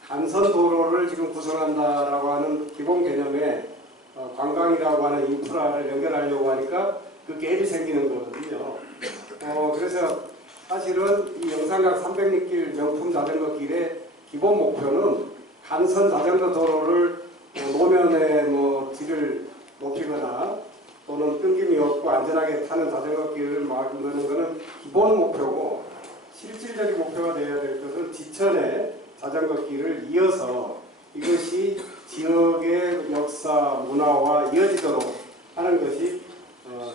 간선 도로를 지금 구성한다라고 하는 기본 개념에 관광이라고 하는 인프라를 연결하려고 하니까 그 갭이 생기는 거거든요. 그래서 사실은 이 영산강 300리길 명품 자전거 길의 기본 목표는 간선 자전거 도로를 노면에 질을 높이거나 또는 끊김이 없고 안전하게 타는 자전거 길을 만드는 것은 기본 목표고 실질적인 목표가 되어야 될 것은 지천에 자전거 길을 이어서 이것이 지역의 역사, 문화와 이어지도록 하는 것이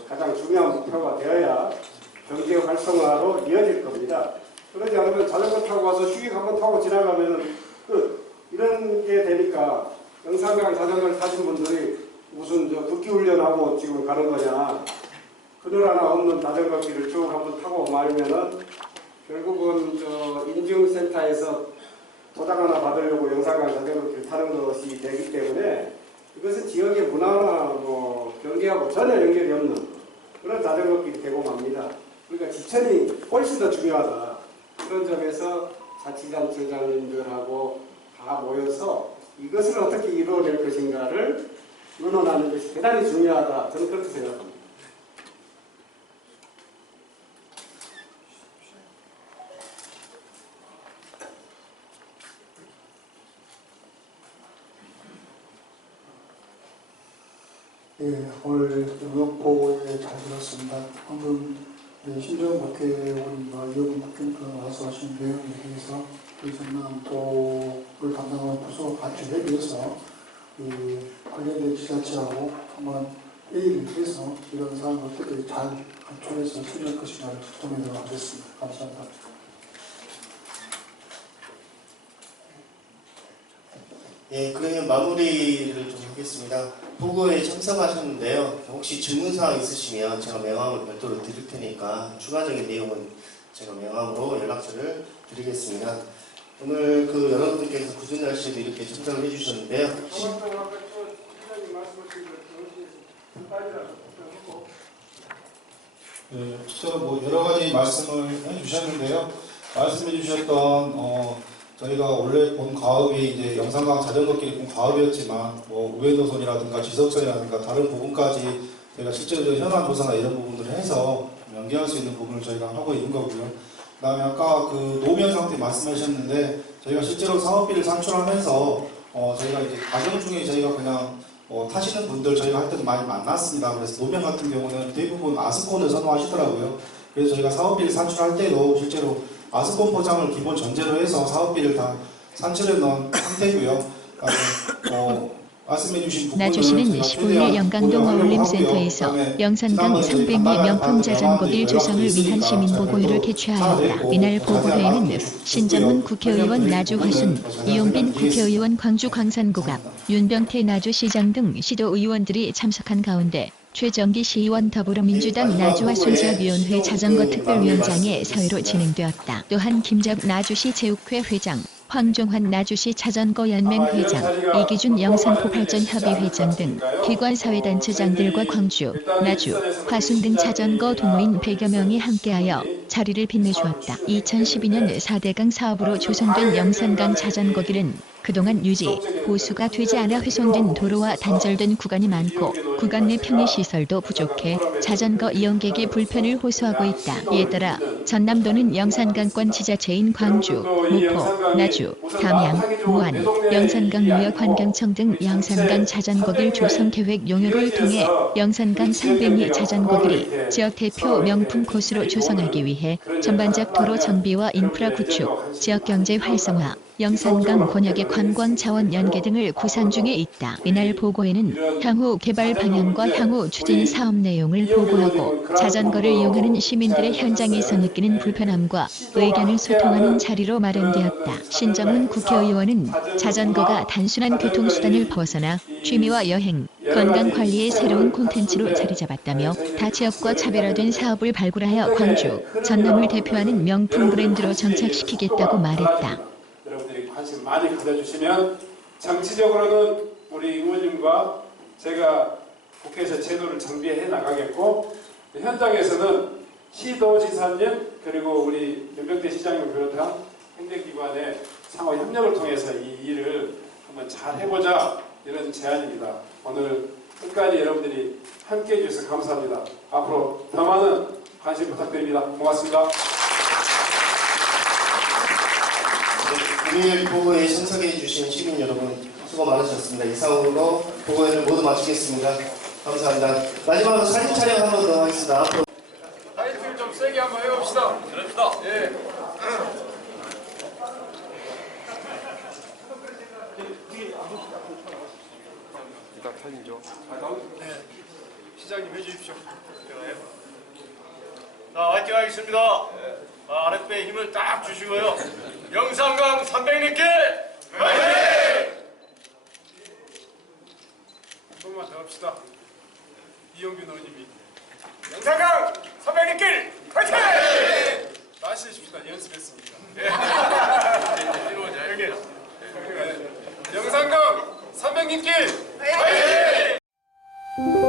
가장 중요한 목표가 되어야 경제 활성화로 이어질 겁니다. 그러지 않으면 자전거 타고 와서 휴게 한번 타고 지나가면 이런 게 되니까 영산강 자전거를 타신 분들이 무슨 붓기 훈련하고 지금 가는 거냐, 그늘 하나 없는 자전거 길을 쭉 한번 타고 말면은 결국은 인증센터에서 도장 하나 받으려고 영산강 자전거길 타는 것이 되기 때문에 이것은 지역의 문화나 경제하고 전혀 연결이 없는 그런 자전거길이 되고 맙니다. 그러니까 지천이 훨씬 더 중요하다. 그런 점에서 자치단체장님들하고 다 모여서 이것을 어떻게 이루어낼 것인가를 의논하는 것이 대단히 중요하다. 저는 그렇게 생각합니다. 예, 오늘 의원보고에 잘 들었습니다. 방금 신정 국회의원과 이용 국회의원께서 말씀하신 내용에 대해서 전남도를 담당하는 부서 같이 협의해서 관련된 지자체하고 한번 회의를 해서 이런 사항을 어떻게 잘 간초해서 처리할 것이냐를 고민하도록 하겠습니다. 감사합니다. 예, 그러면 마무리를 좀 하겠습니다. 보고에 참석하셨는데요. 혹시 질문사항 있으시면 제가 명함을 별도로 드릴 테니까 추가적인 내용은 제가 명함으로 연락처를 드리겠습니다. 오늘 여러분들께서 굳은 날씨에도 이렇게 참석을 해주셨는데요. 네, 진짜 여러 가지 말씀을 해주셨는데요. 말씀해주셨던 저희가 원래 본 가업이 이제 영산강 자전거길이 본 가업이었지만 우회노선이라든가 지석선이라든가 다른 부분까지 저희가 실제로 현안 조사나 이런 부분들을 해서 연계할 수 있는 부분을 저희가 하고 있는 거고요. 그다음에 아까 노면 상태 말씀하셨는데 저희가 실제로 사업비를 산출하면서 저희가 이제 과정 중에 저희가 그냥 타시는 분들 저희가 할 때도 많이 만났습니다. 그래서 노면 같은 경우는 대부분 아스콘을 선호하시더라고요. 그래서 저희가 사업비를 산출할 때도 실제로 아스콘 포장을 기본 전제로 해서 사업비를 다 산출해 놓은 상태고요. 말씀해주신 부분은 나주시는 15일 영강동 어울림센터에서 영산강 300리 명품 자전거길 조성을 위한 시민보고회를 개최하였다. 이날 보고회에는 신정훈 국회의원 나주 화순, 이용빈 국회의원 광주 광산구갑, 윤병태 나주시장 등 시도의원들이 참석한 가운데 최정기 시의원 더불어민주당 나주화 순지역위원회 자전거 특별위원장의 사회로 진행되었다. 또한 김작 나주시 체육회 회장, 황종환 나주시 자전거연맹 회장, 이기준 영산포발전협의 회장 등 기관사회단체장들과 광주, 나주, 화순 등 자전거 동호인 100여 명이 함께하여 자리를 빛내주었다. 2012년 4대강 사업으로 조성된 영산강 자전거길은 그동안 유지, 보수가 되지 않아 훼손된 도로와 단절된 구간이 많고 구간 내 편의시설도 부족해 자전거 이용객의 불편을 호소하고 있다. 이에 따라 전남도는 영산강권 지자체인 광주, 목포, 나주, 담양, 무안, 영산강무역환경청 등 영산강 자전거길 조성 계획 용역을 통해 영산강 300리 자전거길이 지역 대표 명품 코스로 조성하기 위해 전반적 도로 정비와 인프라 구축, 지역경제 활성화, 영산강 권역의 관광 자원 연계 등을 구상 중에 있다. 이날 보고에는 향후 개발 방향과 향후 추진 사업 내용을 보고하고 자전거를 이용하는 시민들의 현장에서 느끼는 불편함과 의견을 소통하는 자리로 마련되었다. 신정훈 국회의원은 자전거가 단순한 교통수단을 벗어나 취미와 여행, 건강관리의 새로운 콘텐츠로 자리 잡았다며 타 지역과 차별화된 사업을 발굴하여 광주, 전남을 대표하는 명품 브랜드로 정착시키겠다고 말했다. 여러분들이 관심 많이 가져주시면 정치적으로는 우리 의원님과 제가 국회에서 제도를 정비해 나가겠고 현장에서는 시도지사님 그리고 우리 윤병태 시장님을 비롯한 행정기관의 상호 협력을 통해서 이 일을 한번 잘 해보자 이런 제안입니다. 오늘 끝까지 여러분들이 함께해 주셔서 감사합니다. 앞으로 더 많은 관심 부탁드립니다. 고맙습니다. 금요일 보고에 참석해 주신 시민 여러분 수고 많으셨습니다. 이상으로 보고회를 모두 마치겠습니다. 감사합니다. 마지막으로 사진 촬영 한 번 더 하겠습니다. 앞으로 타이틀 좀 세게 한번 해봅시다. 그럽시다. 예. 일단 사진이죠. 네. 시장님 해주십시오. 자, 화이팅 하겠습니다. 아랫배에 힘을 딱 주시고요. 영산강 300리길 화이팅! 조금만 더 합시다. 이용균 의원님이 영산강 300리길 화이팅! 다시 해줍시다. 연습했습니다. 네. 여기. 영산강 300리길 화이팅!